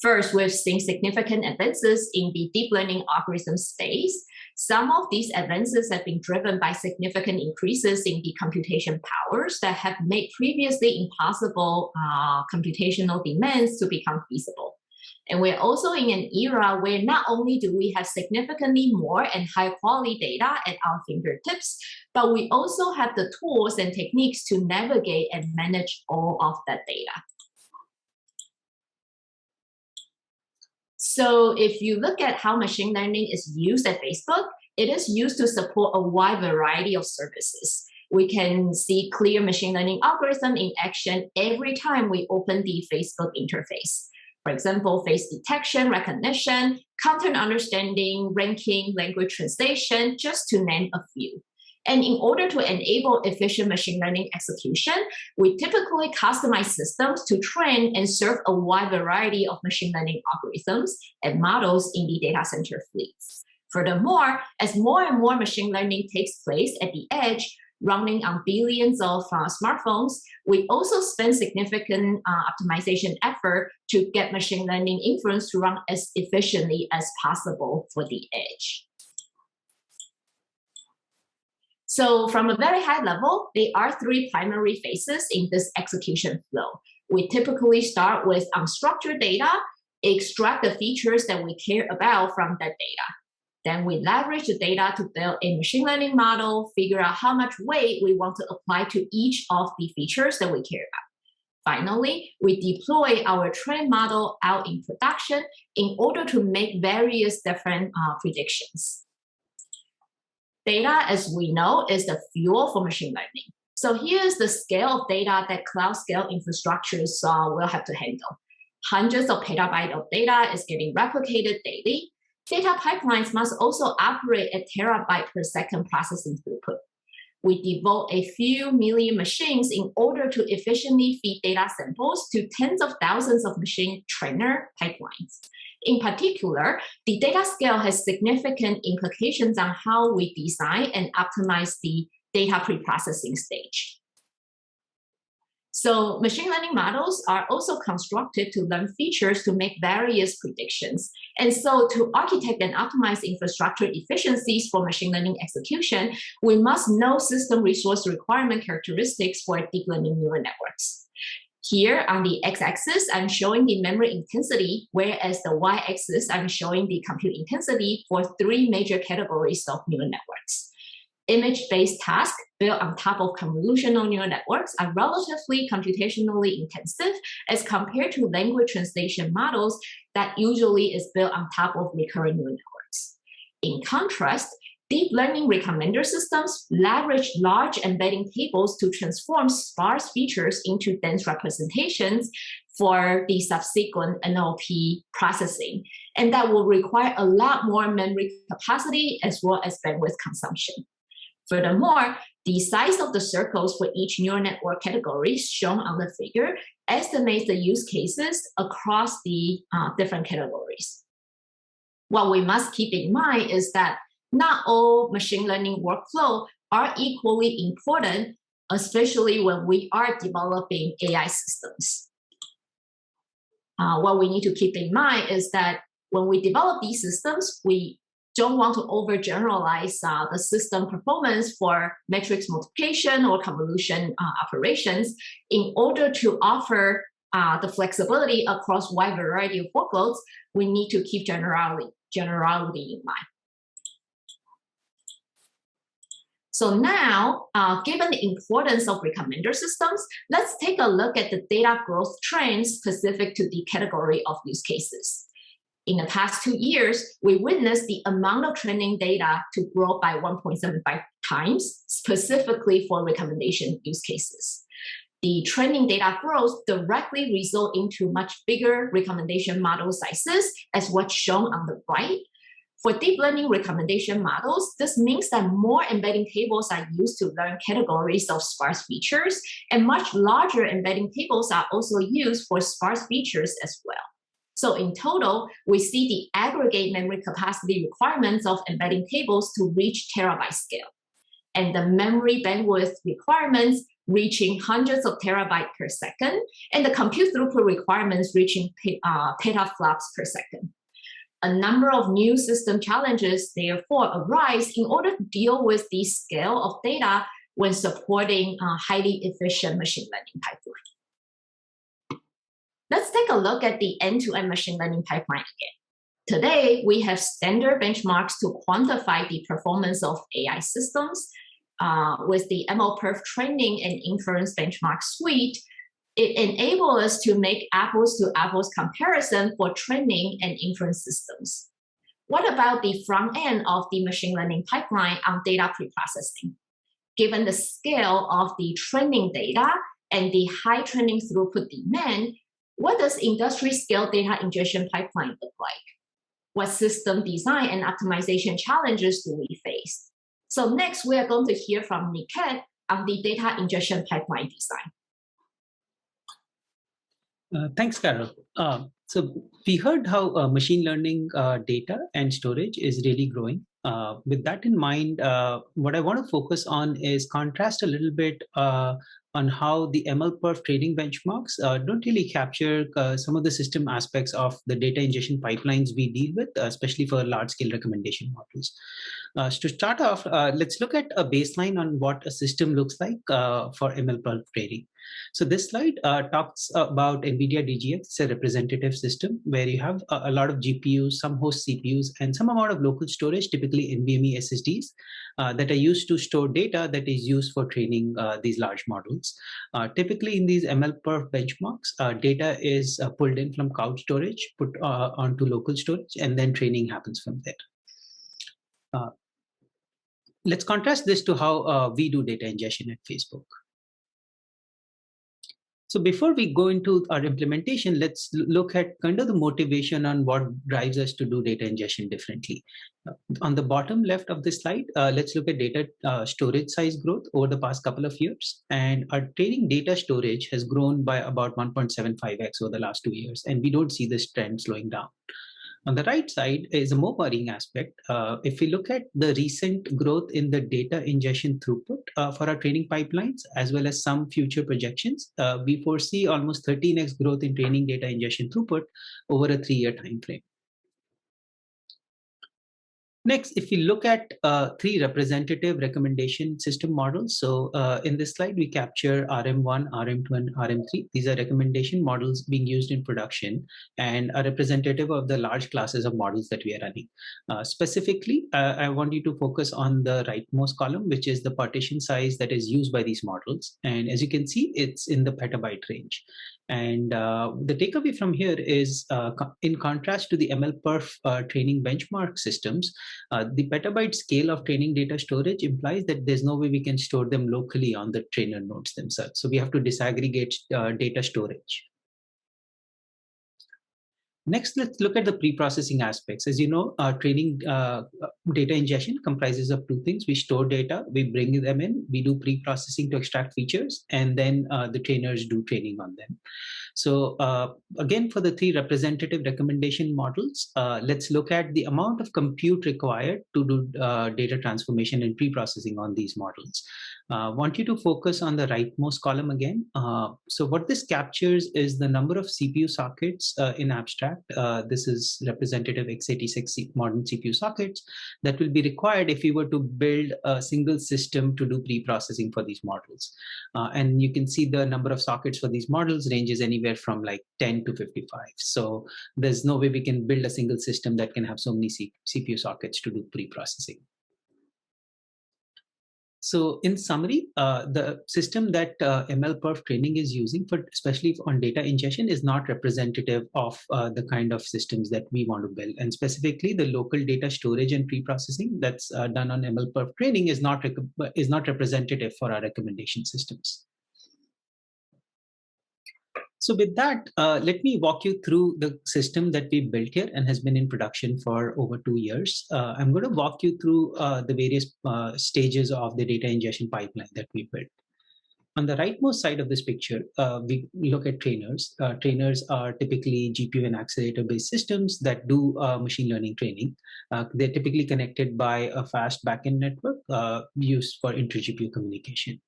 First, we've seen significant advances in the deep learning algorithm space. Some of these advances have been driven by significant increases in the computation powers that have made previously impossible computational demands to become feasible. And we're also in an era where not only do we have significantly more and high quality data at our fingertips, but we also have the tools and techniques to navigate and manage all of that data. So if you look at how machine learning is used at Facebook, it is used to support a wide variety of services. We can see clear machine learning algorithm in action every time we open the Facebook interface. For example, face detection, recognition, content understanding, ranking, language translation, just to name a few. And in order to enable efficient machine learning execution, we typically customize systems to train and serve a wide variety of machine learning algorithms and models in the data center fleets. Furthermore, as more and more machine learning takes place at the edge, running on billions of smartphones, we also spend significant optimization effort to get machine learning inference to run as efficiently as possible for the edge. So from a very high level, there are three primary phases in this execution flow. We typically start with unstructured data, extract the features that we care about from that data. Then we leverage the data to build a machine learning model, figure out how much weight we want to apply to each of the features that we care about. Finally, we deploy our trained model out in production in order to make various different predictions. Data, as we know, is the fuel for machine learning. So here's the scale of data that cloud scale infrastructures will have to handle. Hundreds of petabytes of data is getting replicated daily. Data pipelines must also operate at terabyte per second processing throughput. We devote a few million machines in order to efficiently feed data samples to tens of thousands of machine trainer pipelines. In particular, the data scale has significant implications on how we design and optimize the data preprocessing stage. So machine learning models are also constructed to learn features to make various predictions. And so to architect and optimize infrastructure efficiencies for machine learning execution, we must know system resource requirement characteristics for deep learning neural networks. Here on the x-axis, I'm showing the memory intensity, whereas the y-axis, I'm showing the compute intensity for three major categories of neural networks. Image-based tasks built on top of convolutional neural networks are relatively computationally intensive as compared to language translation models that usually is built on top of recurrent neural networks. In contrast, deep learning recommender systems leverage large embedding tables to transform sparse features into dense representations for the subsequent NLP processing. And that will require a lot more memory capacity as well as bandwidth consumption. Furthermore, the size of the circles for each neural network category shown on the figure estimates the use cases across the different categories. What we must keep in mind is that not all machine learning workflows are equally important especially when we are developing AI systems. What we need to keep in mind is that when we develop these systems, we don't want to overgeneralize the system performance for matrix multiplication or convolution operations. In order to offer the flexibility across wide variety of workloads, we need to keep generality in mind. So now, given the importance of recommender systems, let's take a look at the data growth trends specific to the category of use cases. In the past 2 years, we witnessed the amount of training data to grow by 1.75 times, specifically for recommendation use cases. The training data growth directly result into much bigger recommendation model sizes, as what's shown on the right. For deep learning recommendation models, this means that more embedding tables are used to learn categories of sparse features, and much larger embedding tables are also used for sparse features as well. So in total, we see the aggregate memory capacity requirements of embedding tables to reach terabyte scale, and the memory bandwidth requirements reaching hundreds of terabytes per second, and the compute throughput requirements reaching petaflops per second. A number of new system challenges therefore arise in order to deal with the scale of data when supporting highly efficient machine learning pipeline. Let's take a look at the end-to-end machine learning pipeline again. Today, we have standard benchmarks to quantify the performance of AI systems. With the MLPerf training and inference benchmark suite, it enables us to make apples-to-apples comparison for training and inference systems. What about the front end of the machine learning pipeline on data preprocessing? Given the scale of the training data and the high training throughput demand, what does industry-scale data ingestion pipeline look like? What system design and optimization challenges do we face? So next, we are going to hear from Niket on the data ingestion pipeline design. Thanks, Carol. So we heard how machine learning data and storage is really growing. With that in mind, what I want to focus on is contrast a little bit on how the MLPerf training benchmarks don't really capture some of the system aspects of the data ingestion pipelines we deal with, especially for large-scale recommendation models. To start off, let's look at a baseline on what a system looks like for MLPerf training. So this slide talks about NVIDIA DGX. It's a representative system where you have a lot of GPUs, some host CPUs, and some amount of local storage, typically NVMe SSDs, that are used to store data that is used for training these large models. Typically in these MLPerf benchmarks, data is pulled in from cloud storage, put onto local storage, and then training happens from there. Let's contrast this to how we do data ingestion at Facebook. So before we go into our implementation, let's look at kind of the motivation on what drives us to do data ingestion differently. On the bottom left of this slide, let's look at data storage size growth over the past couple of years. And our training data storage has grown by about 1.75x over the last 2 years, and we don't see this trend slowing down. On the right side is a more worrying aspect. If we look at the recent growth in the data ingestion throughput for our training pipelines, as well as some future projections, we foresee almost 13x growth in training data ingestion throughput over a 3-year time frame. Next, if we look at 3 representative recommendation system models, so in this slide, we capture RM1, RM2, and RM3. These are recommendation models being used in production and are representative of the large classes of models that we are running. Specifically, I want you to focus on the rightmost column, which is the partition size that is used by these models. And as you can see, it's in the petabyte range. And the takeaway from here is, in contrast to the MLPerf training benchmark systems, the petabyte scale of training data storage implies that there's no way we can store them locally on the trainer nodes themselves. So we have to disaggregate data storage. Next, let's look at the pre-processing aspects. As you know, training data ingestion comprises of two things. We store data, we bring them in, we do pre-processing to extract features, and then the trainers do training on them. So again, for the three representative recommendation models, let's look at the amount of compute required to do data transformation and pre-processing on these models. Want you to focus on the rightmost column again. So what this captures is the number of CPU sockets in abstract. This is representative x86 modern CPU sockets that will be required if you were to build a single system to do pre-processing for these models. And you can see the number of sockets for these models ranges anywhere from like 10 to 55. So there's no way we can build a single system that can have so many CPU sockets to do pre-processing. So in summary, the system that MLPerf training is using, for especially on data ingestion, is not representative of the kind of systems that we want to build. And specifically, the local data storage and pre-processing that's done on MLPerf training is not representative for our recommendation systems. So with that, let me walk you through the system that we built here and has been in production for over 2 years. I'm going to walk you through the various stages of the data ingestion pipeline that we built. On the rightmost side of this picture, we look at trainers. Trainers are typically GPU and accelerator-based systems that do machine learning training. They're typically connected by a fast backend network used for inter-GPU communication.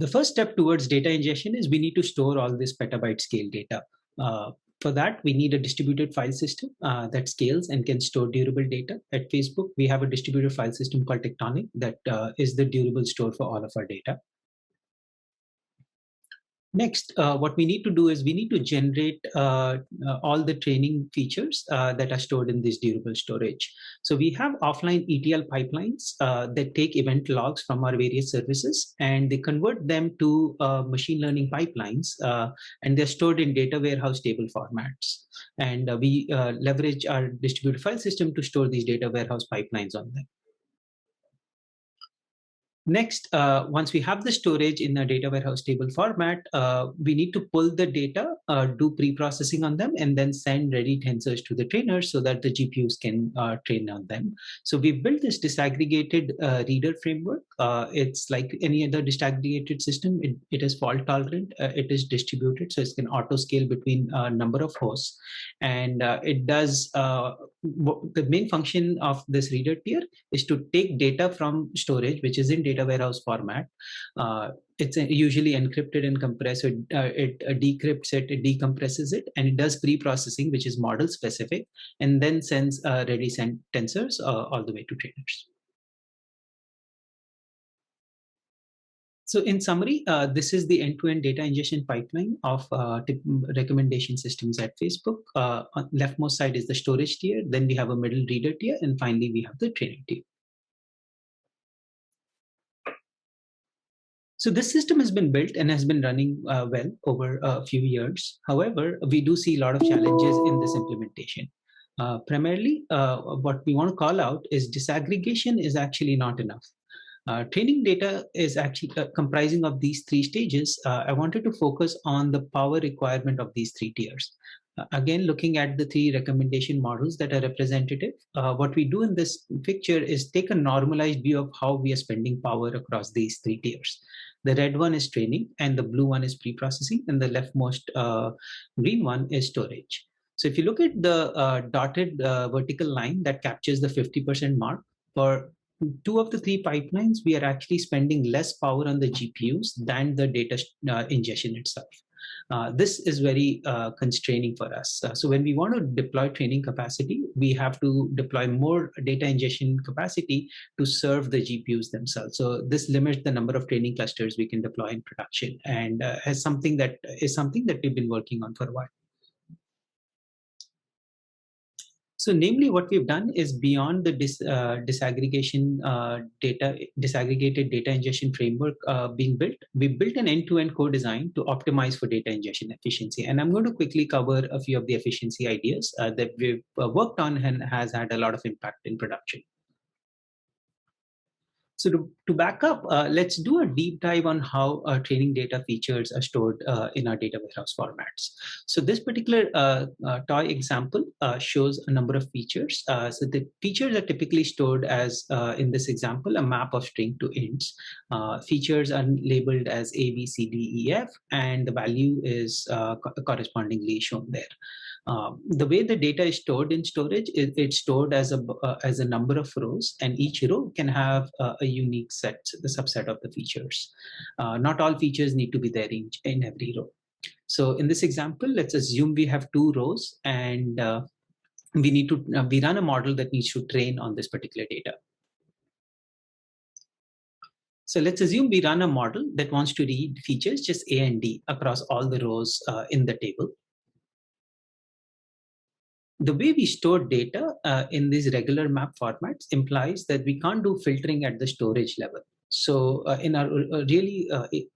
The first step towards data ingestion is we need to store all this petabyte scale data. For that, we need a distributed file system that scales and can store durable data. At Facebook, we have a distributed file system called Tectonic that is the durable store for all of our data. Next, what we need to do is we need to generate all the training features that are stored in this durable storage. So we have offline ETL pipelines that take event logs from our various services, and they convert them to machine learning pipelines, and they're stored in data warehouse table formats. And we leverage our distributed file system to store these data warehouse pipelines on them. Next, once we have the storage in a data warehouse table format, we need to pull the data, do pre-processing on them, and then send ready tensors to the trainers so that the GPUs can train on them. So we've built this disaggregated reader framework. It's like any other disaggregated system. It is fault tolerant. It is distributed, so it can auto scale between a number of hosts. And it does, the main function of this reader tier is to take data from storage, which is in data warehouse format. It's usually encrypted and compressed. So it decrypts it, it decompresses it, and it does pre-processing, which is model specific, and then sends ready sent tensors all the way to trainers. So in summary, this is the end-to-end data ingestion pipeline of recommendation systems at Facebook. On leftmost side is the storage tier, then we have a middle reader tier, and finally we have the training tier. So this system has been built and has been running well over a few years. However, we do see a lot of challenges in this implementation. Primarily, what we want to call out is disaggregation is actually not enough. Training data is actually comprising of these three stages. I wanted to focus on the power requirement of these three tiers. Again, looking at the three recommendation models that are representative, what we do in this picture is take a normalized view of how we are spending power across these three tiers. The red one is training, and the blue one is pre-processing, and the leftmost green one is storage. So if you look at the dotted vertical line that captures the 50% mark, for two of the three pipelines, we are actually spending less power on the GPUs than the data ingestion itself. This is very constraining for us. So when we want to deploy training capacity, we have to deploy more data ingestion capacity to serve the GPUs themselves. So this limits the number of training clusters we can deploy in production, and is something that we've been working on for a while. So namely, what we've done is beyond the disaggregated data ingestion framework being built, we built an end-to-end co-design to optimize for data ingestion efficiency. And I'm going to quickly cover a few of the efficiency ideas that we've worked on and has had a lot of impact in production. So to back up, let's do a deep dive on how training data features are stored in our data warehouse formats. So this particular toy example shows a number of features. So the features are typically stored as, in this example, a map of string to ints. Features are labeled as A, B, C, D, E, F, and the value is correspondingly shown there. The way the data is stored in storage, it's stored as a number of rows, and each row can have a unique set, the subset of the features. Not all features need to be there in every row. So in this example, let's assume we have 2 rows, and we run a model that needs to train on this particular data. So let's assume we run a model that wants to read features just A and D across all the rows in the table. The way we store data in these regular map formats implies that we can't do filtering at the storage level. So in our really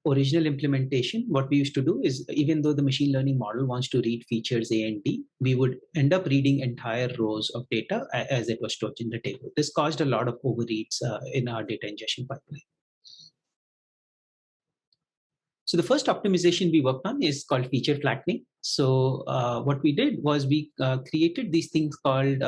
original implementation, what we used to do is, even though the machine learning model wants to read features A and D, we would end up reading entire rows of data as it was stored in the table. This caused a lot of overreads in our data ingestion pipeline. So the first optimization we worked on is called feature flattening. So what we did was we created these things called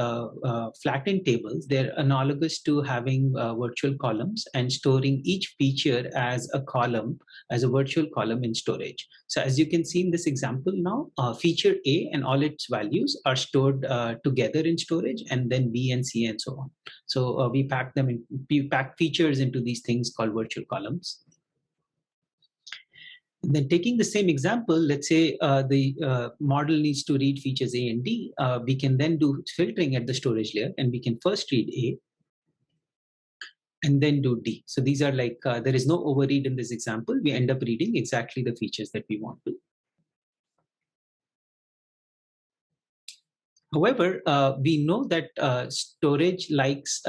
flattened tables. They're analogous to having virtual columns and storing each feature as a column, as a virtual column in storage. So as you can see in this example now, feature A and all its values are stored together in storage, and then B and C and so on. So we pack features into these things called virtual columns. Then taking the same example, let's say the model needs to read features A and D. We can then do filtering at the storage layer, and we can first read A and then do D. So these are like, there is no overread in this example. We end up reading exactly the features that we want to. However, we know that storage likes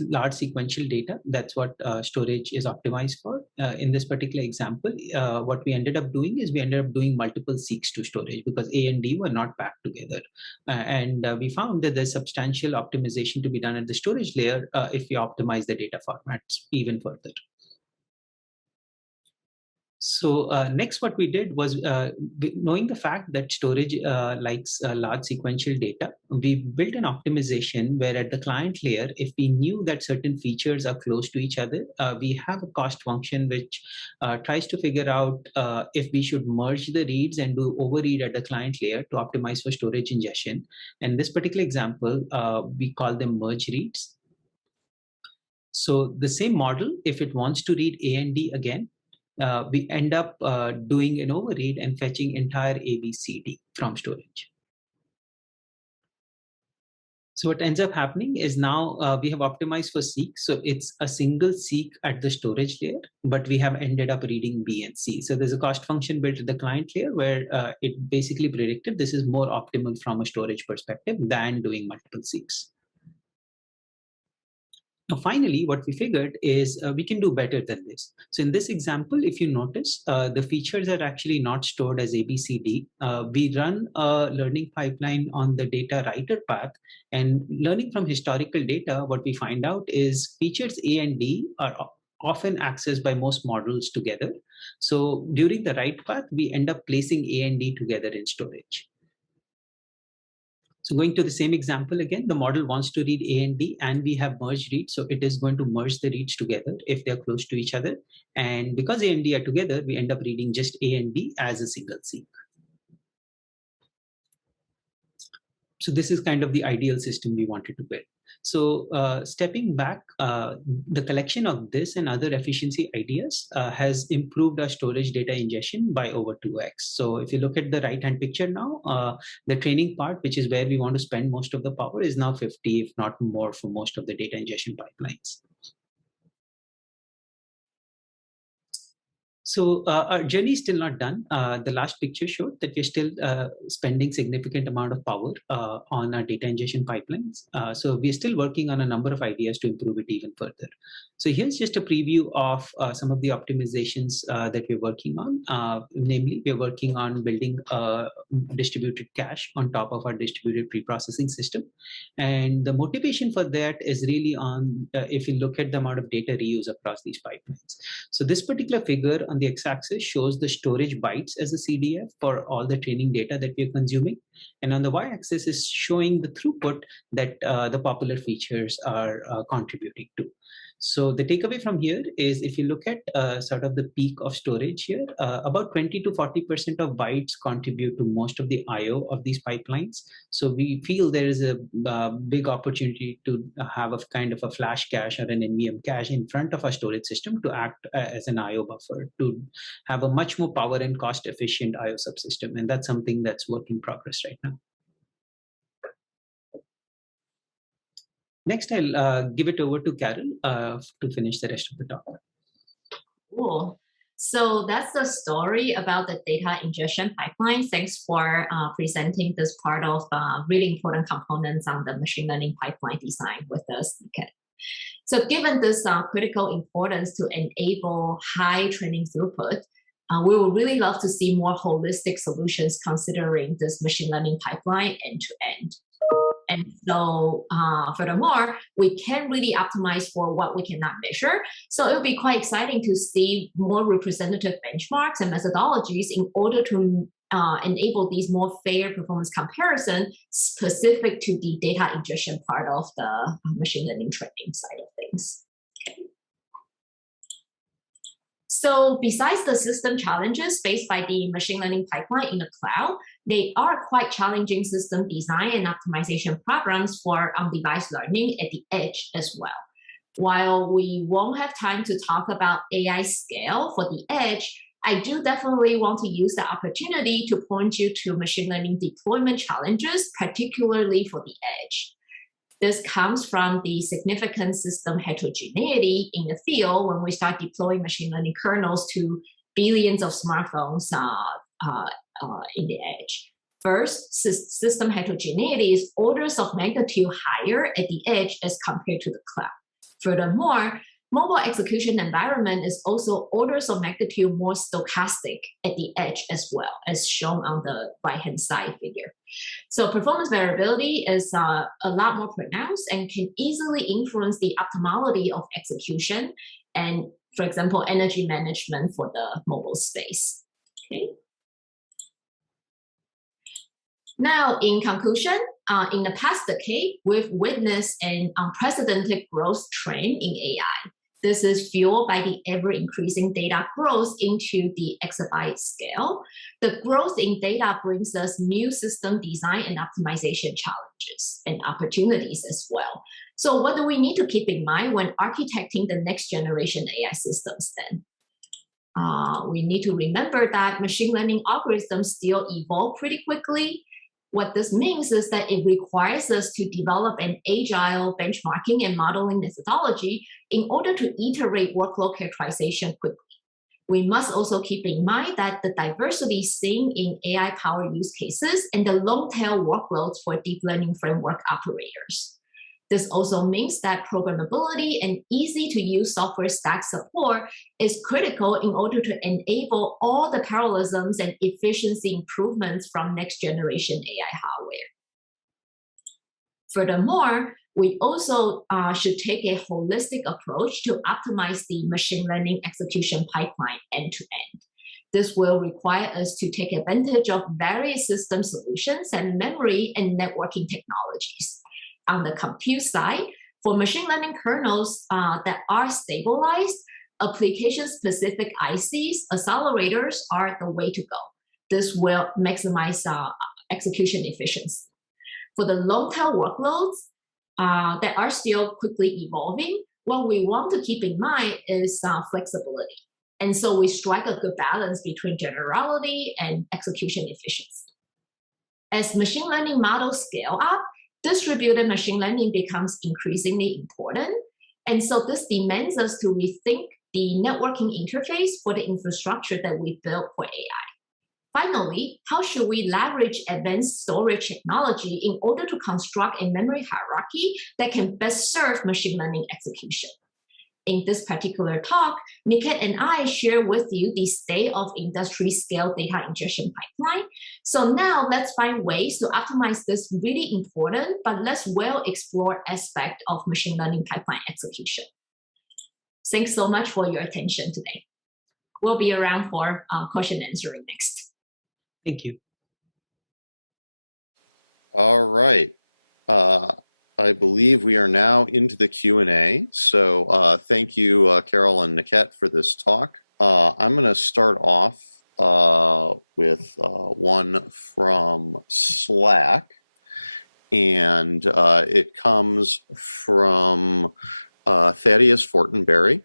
large sequential data. That's what storage is optimized for. In this particular example, what we ended up doing is we ended up doing multiple seeks to storage because A and D were not packed together. And we found that there's substantial optimization to be done at the storage layer if we optimize the data formats even further. So next, what we did was, knowing the fact that storage likes large sequential data, we built an optimization where at the client layer, if we knew that certain features are close to each other, we have a cost function which tries to figure out if we should merge the reads and do overread at the client layer to optimize for storage ingestion. And this particular example, we call them merge reads. So the same model, if it wants to read A and D again, we end up doing an overread and fetching entire A, B, C, D from storage. So what ends up happening is now we have optimized for seek. So it's a single seek at the storage layer, but we have ended up reading B and C. So there's a cost function built at the client layer where it basically predicted this is more optimal from a storage perspective than doing multiple seeks. Now, finally, what we figured is we can do better than this. So in this example, if you notice, the features are actually not stored as ABCD. We run a learning pipeline on the data writer path, and learning from historical data, what we find out is features A and D are often accessed by most models together. So during the write path, we end up placing A and D together in storage. So going to the same example again, the model wants to read A and D, and we have merged reads. So it is going to merge the reads together if they're close to each other. And because A and D are together, we end up reading just A and D as a single seek. So this is kind of the ideal system we wanted to build. So stepping back, the collection of this and other efficiency ideas has improved our storage data ingestion by over 2x. So if you look at the right-hand picture now, the training part, which is where we want to spend most of the power, is now 50, if not more, for most of the data ingestion pipelines. So our journey is still not done. The last picture showed that we're still spending significant amount of power on our data ingestion pipelines. So we're still working on a number of ideas to improve it even further. So here's just a preview of some of the optimizations that we're working on. Namely, we're working on building a distributed cache on top of our distributed preprocessing system. And the motivation for that is really on, if you look at the amount of data reuse across these pipelines. So this particular figure on the x-axis shows the storage bytes as a CDF for all the training data that we're consuming. And on the y-axis is showing the throughput that the popular features are contributing to. So the takeaway from here is if you look at sort of the peak of storage here, about 20 to 40% of bytes contribute to most of the IO of these pipelines. So we feel there is a big opportunity to have a kind of a flash cache or an NVM cache in front of our storage system to act as an IO buffer, to have a much more power and cost efficient IO subsystem. And that's something that's work in progress right now. Next, I'll give it over to Carol to finish the rest of the talk. Cool. So that's the story about the data ingestion pipeline. Thanks for presenting this part of really important components on the machine learning pipeline design with us. Okay. So given this critical importance to enable high training throughput, we would really love to see more holistic solutions considering this machine learning pipeline end to end. And so furthermore, we can really optimize for what we cannot measure. So it will be quite exciting to see more representative benchmarks and methodologies in order to enable these more fair performance comparison specific to the data ingestion part of the machine learning training side of things. Okay. So besides the system challenges faced by the machine learning pipeline in the cloud, they are quite challenging system design and optimization problems for on-device learning at the edge as well. While we won't have time to talk about AI scale for the edge, I do definitely want to use the opportunity to point you to machine learning deployment challenges, particularly for the edge. This comes from the significant system heterogeneity in the field when we start deploying machine learning kernels to billions of smartphones in the edge. First, system heterogeneity is orders of magnitude higher at the edge as compared to the cloud. Furthermore, mobile execution environment is also orders of magnitude more stochastic at the edge as well, as shown on the right-hand side figure. So performance variability is a lot more pronounced and can easily influence the optimality of execution and, for example, energy management for the mobile space. Okay. Now, in conclusion, in the past decade, we've witnessed an unprecedented growth trend in AI. This is fueled by the ever-increasing data growth into the exabyte scale. The growth in data brings us new system design and optimization challenges and opportunities as well. So what do we need to keep in mind when architecting the next generation AI systems then? We need to remember that machine learning algorithms still evolve pretty quickly. What this means is that it requires us to develop an agile benchmarking and modeling methodology in order to iterate workload characterization quickly. We must also keep in mind that the diversity seen in AI-powered use cases and the long-tail workloads for deep learning framework operators. This also means that programmability and easy-to-use software stack support is critical in order to enable all the parallelisms and efficiency improvements from next-generation AI hardware. Furthermore, we also should take a holistic approach to optimize the machine learning execution pipeline end-to-end. This will require us to take advantage of various system solutions and memory and networking technologies. On the compute side, for machine learning kernels that are stabilized, application-specific ICs, accelerators are the way to go. This will maximize execution efficiency. For the long-tail workloads that are still quickly evolving, what we want to keep in mind is flexibility. And so we strike a good balance between generality and execution efficiency. As machine learning models scale up, distributed machine learning becomes increasingly important. And so this demands us to rethink the networking interface for the infrastructure that we built for AI. Finally, how should we leverage advanced storage technology in order to construct a memory hierarchy that can best serve machine learning execution? In this particular talk, Niket and I share with you the state of industry-scale data ingestion pipeline. So now let's find ways to optimize this really important but less well-explored aspect of machine learning pipeline execution. Thanks so much for your attention today. We'll be around for question answering next. Thank you. All right. I believe we are now into the Q&A. So thank you, Carol and Niket, for this talk. I'm going to start off with one from Slack. And it comes from Thaddeus Fortenberry.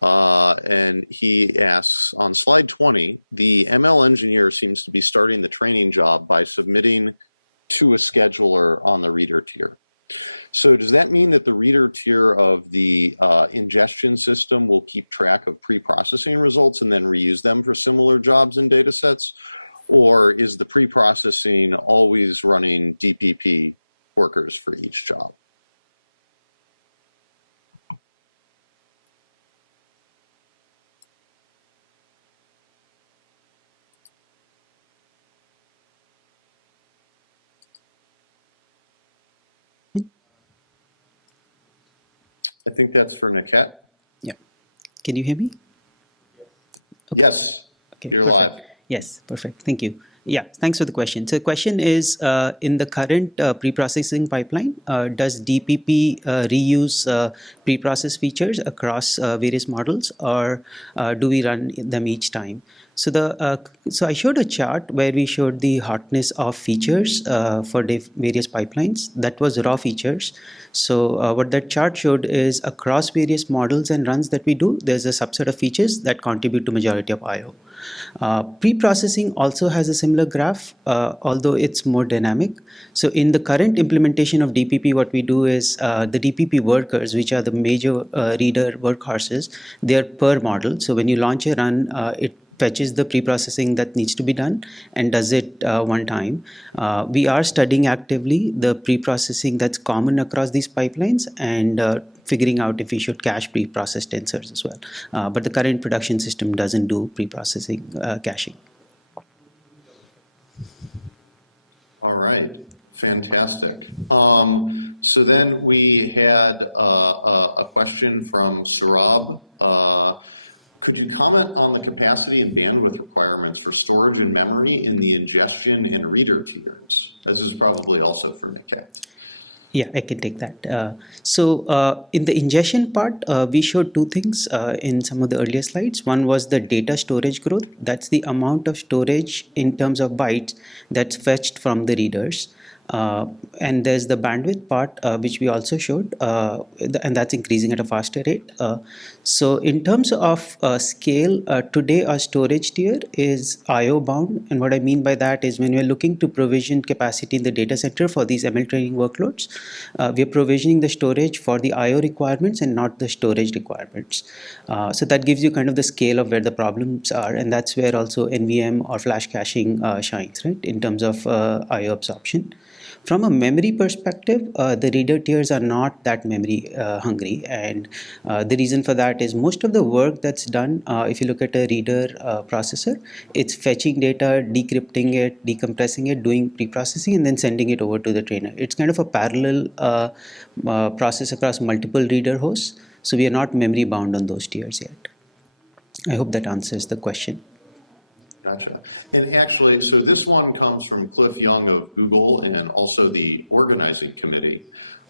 And he asks, on slide 20, the ML engineer seems to be starting the training job by submitting to a scheduler on the reader tier. So does that mean that the reader tier of the ingestion system will keep track of pre-processing results and then reuse them for similar jobs and data sets? Or is the pre-processing always running DPP workers for each job? I think that's for Niket. Yeah. Can you hear me? Okay. Yes, okay, you're perfect. Live. Yes, perfect. Thank you. Yeah, thanks for the question. So the question is, in the current pre-processing pipeline, does DPP reuse pre-process features across various models, or do we run them each time? So so I showed a chart where we showed the hotness of features for the various pipelines. That was raw features. So what that chart showed is across various models and runs that we do, there's a subset of features that contribute to majority of I/O. Pre-processing also has a similar graph, although it's more dynamic. So in the current implementation of DPP, what we do is the DPP workers, which are the major reader workhorses, they're per model. So when you launch a run, it fetches the pre-processing that needs to be done and does it one time. We are studying actively the pre-processing that's common across these pipelines and figuring out if we should cache pre-processed inserts as well. But the current production system doesn't do pre-processing caching. All right, fantastic. So then we had a question from Sarab. Could you comment on the capacity and bandwidth requirements for storage and memory in the ingestion and reader tiers? This is probably also for Niket. Yeah, I can take that. So in the ingestion part, we showed two things in some of the earlier slides. One was the data storage growth. That's the amount of storage in terms of bytes that's fetched from the readers. And there's the bandwidth part, which we also showed, and that's increasing at a faster rate. So in terms of scale, today our storage tier is I/O bound. And what I mean by that is when we're looking to provision capacity in the data center for these ML training workloads, we're provisioning the storage for the I/O requirements and not the storage requirements. So that gives you kind of the scale of where the problems are. And that's where also NVM or flash caching shines, right, in terms of I/O absorption. From a memory perspective, the reader tiers are not that memory hungry, and the reason for that is most of the work that's done, if you look at a reader processor, it's fetching data, decrypting it, decompressing it, doing pre-processing, and then sending it over to the trainer. It's kind of a parallel process across multiple reader hosts, so we are not memory bound on those tiers yet. I hope that answers the question. Gotcha. And actually, so this one comes from Cliff Young of Google and also the organizing committee.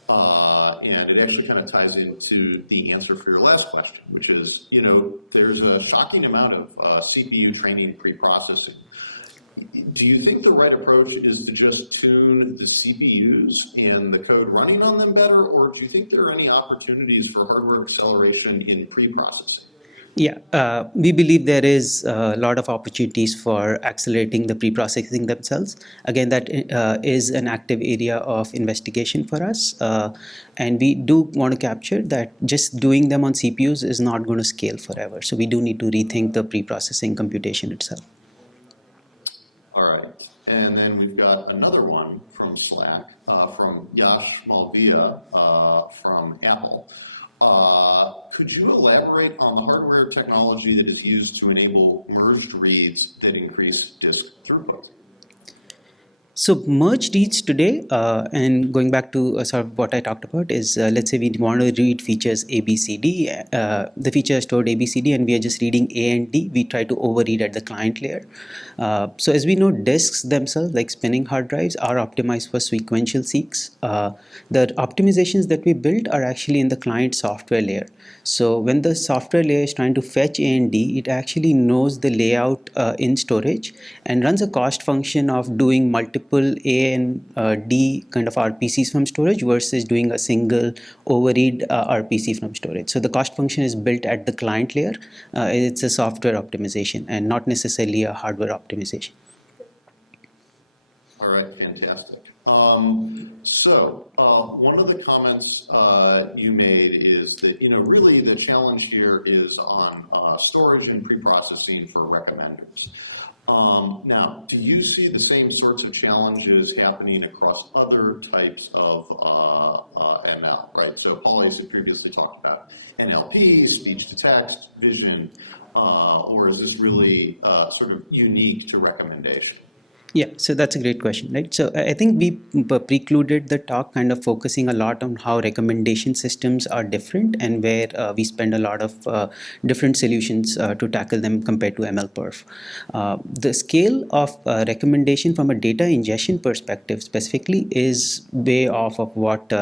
And it actually kind of ties into the answer for your last question, which is, you know, there's a shocking amount of CPU training pre-processing. Do you think the right approach is to just tune the CPUs and the code running on them better, or do you think there are any opportunities for hardware acceleration in pre-processing? Yeah, we believe there is a lot of opportunities for accelerating the pre-processing themselves. Again, that is an active area of investigation for us. And we do want to capture that just doing them on CPUs is not going to scale forever. So we do need to rethink the pre-processing computation itself. All right. And then we've got another one from Slack, from Yash Malviya from Apple. Could you elaborate on the hardware technology that is used to enable merged reads that increase disk throughput? So merged reads today, and going back to sort of what I talked about is, let's say we want to read features A, B, C, D. The feature is stored A, B, C, D, and we are just reading A and D. We try to overread at the client layer. So as we know, disks themselves, like spinning hard drives, are optimized for sequential seeks. The optimizations that we built are actually in the client software layer. So when the software layer is trying to fetch A and D, it actually knows the layout in storage and runs a cost function of doing multiple A and D kind of RPCs from storage versus doing a single overread RPC from storage. So the cost function is built at the client layer. It's a software optimization and not necessarily a hardware optimization. All right, fantastic. One of the comments you made is that, really the challenge here is on storage and pre-processing for recommenders. Now, do you see the same sorts of challenges happening across other types of ML, right? So Paul Ace had previously talked about NLP, speech to text, vision, or is this really sort of unique to recommendation? Yeah, so that's a great question, right? So I think we precluded the talk kind of focusing a lot on how recommendation systems are different and where we spend a lot of different solutions to tackle them compared to MLPerf. The scale of recommendation from a data ingestion perspective specifically is way off of what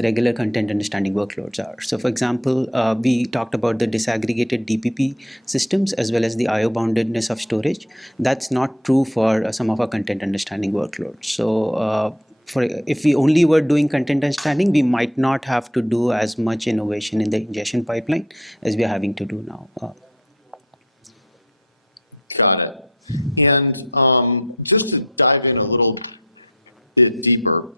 regular content understanding workloads are. So for example, we talked about the disaggregated DPP systems as well as the IO boundedness of storage. That's not true for some of our content understanding workloads. So if we only were doing content understanding, we might not have to do as much innovation in the ingestion pipeline as we are having to do now. Got it. And just to dive in a little bit deeper,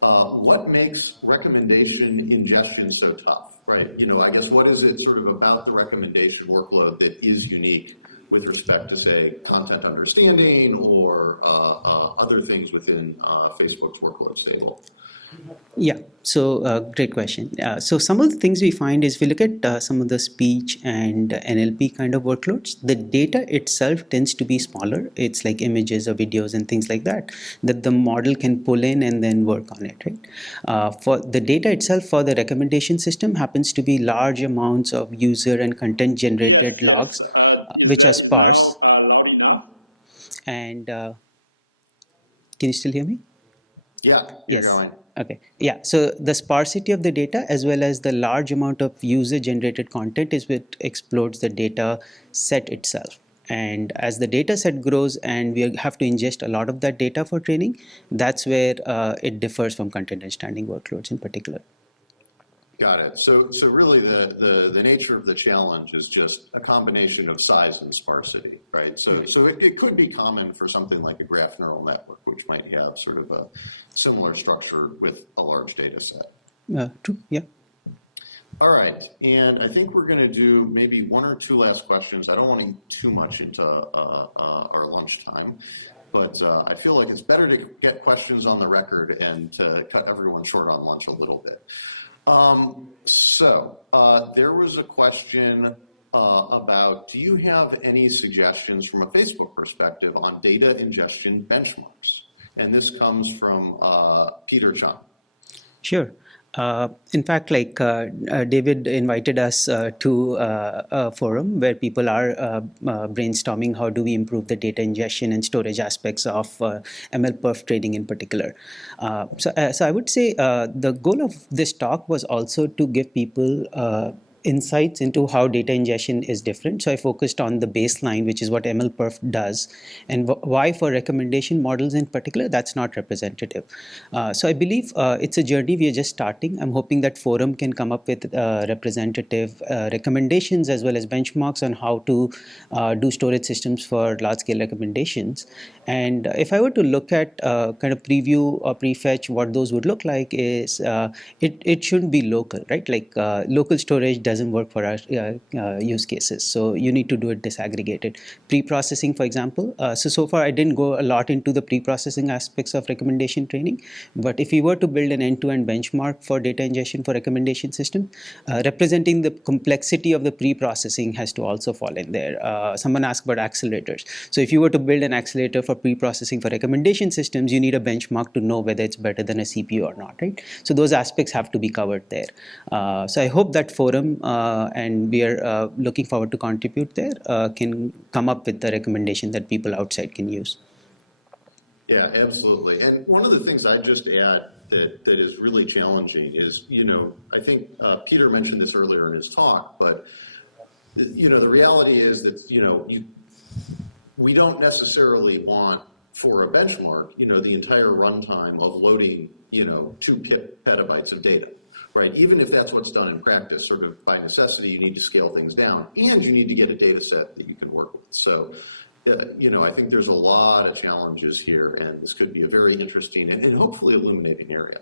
what makes recommendation ingestion so tough, right? I guess what is it sort of about the recommendation workload that is unique with respect to, say, content understanding or other things within Facebook's workload stable? Yeah, so great question. So some of the things we find is if we look at some of the speech and NLP kind of workloads, the data itself tends to be smaller. It's like images or videos and things like that the model can pull in and then work on it, right? For the data itself for the recommendation system happens to be large amounts of user and content generated logs. Is now loud enough? And can you still hear me? Yeah, you're going. Okay. Yeah. So the sparsity of the data as well as the large amount of user generated content is what explodes the data set itself. And as the data set grows and we have to ingest a lot of that data for training, that's where it differs from content understanding workloads in particular. Got it. So really the nature of the challenge is just a combination of size and sparsity, right? So it could be common for something like a graph neural network, which might have sort of a similar structure with a large data set. True, yeah. All right. And I think we're going to do maybe one or two last questions. I don't want to eat too much into our lunchtime, but I feel like it's better to get questions on the record and to cut everyone short on lunch a little bit. There was a question about, do you have any suggestions from a Facebook perspective on data ingestion benchmarks? And this comes from Peter Chung. Sure. In fact, David invited us to a forum where people are brainstorming how do we improve the data ingestion and storage aspects of MLPerf trading in particular. So I would say the goal of this talk was also to give people insights into how data ingestion is different. So I focused on the baseline, which is what MLPerf does, and why for recommendation models in particular, that's not representative. So I believe it's a journey we are just starting. I'm hoping that forum can come up with representative recommendations as well as benchmarks on how to do storage systems for large-scale recommendations. And if I were to look at kind of preview or prefetch, what those would look like is it shouldn't be local, right? Like local storage doesn't work for our use cases. So you need to do it disaggregated. Pre-processing, for example. So far I didn't go a lot into the pre-processing aspects of recommendation training, but if we were to build an end-to-end benchmark for data ingestion for recommendation system, representing the complexity of the pre-processing has to also fall in there. Someone asked about accelerators. So if you were to build an accelerator for pre-processing for recommendation systems, you need a benchmark to know whether it's better than a CPU or not, right? So those aspects have to be covered there. So I hope that forum, and we are looking forward to contribute there, can come up with the recommendation that people outside can use. Yeah, absolutely. And one of the things I'd just add that is really challenging is, I think Peter mentioned this earlier in his talk, but, the reality is that, we don't necessarily want for a benchmark, the entire runtime of loading, 2 petabytes of data, right? Even if that's what's done in practice, sort of by necessity, you need to scale things down and you need to get a data set that you can work with. So, I think there's a lot of challenges here, and this could be a very interesting and hopefully illuminating area.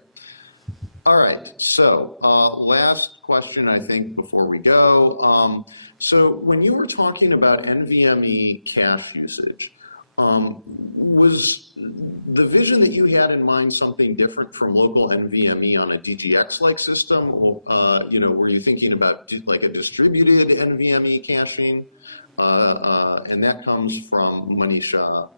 All right, so last question, I think, before we go. So when you were talking about NVMe cache usage, was the vision that you had in mind something different from local NVMe on a DGX-like system? Or, were you thinking about like a distributed NVMe caching? And that comes from Manisha.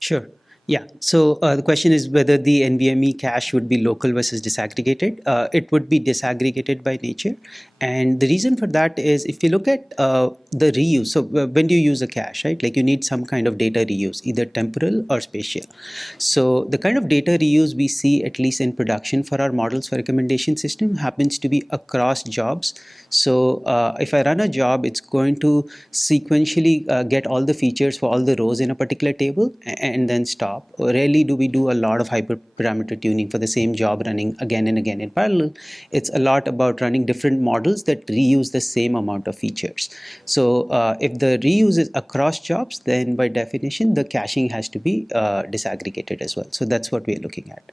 Sure. Yeah. So the question is whether the NVMe cache would be local versus disaggregated. It would be disaggregated by nature. And the reason for that is if you look at the reuse, so when do you use a cache, right? Like you need some kind of data reuse, either temporal or spatial. So the kind of data reuse we see, at least in production for our models for recommendation system, happens to be across jobs. So if I run a job, it's going to sequentially get all the features for all the rows in a particular table and then stop. Rarely do we do a lot of hyperparameter tuning for the same job running again and again in parallel. It's a lot about running different models that reuse the same amount of features. So if the reuse is across jobs, then by definition, the caching has to be disaggregated as well. So that's what we're looking at.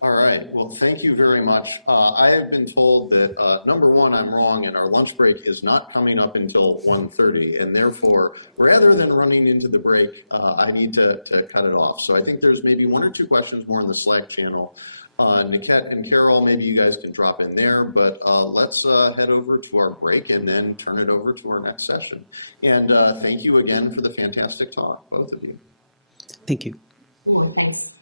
All right. Well, thank you very much. I have been told that, number one, I'm wrong, and our lunch break is not coming up until 1:30. And therefore, rather than running into the break, I need to cut it off. So I think there's maybe 1 or 2 questions more in the Slack channel. Niket and Carol, maybe you guys can drop in there. But let's head over to our break and then turn it over to our next session. And thank you again for the fantastic talk, both of you. Thank you. Oh, thanks.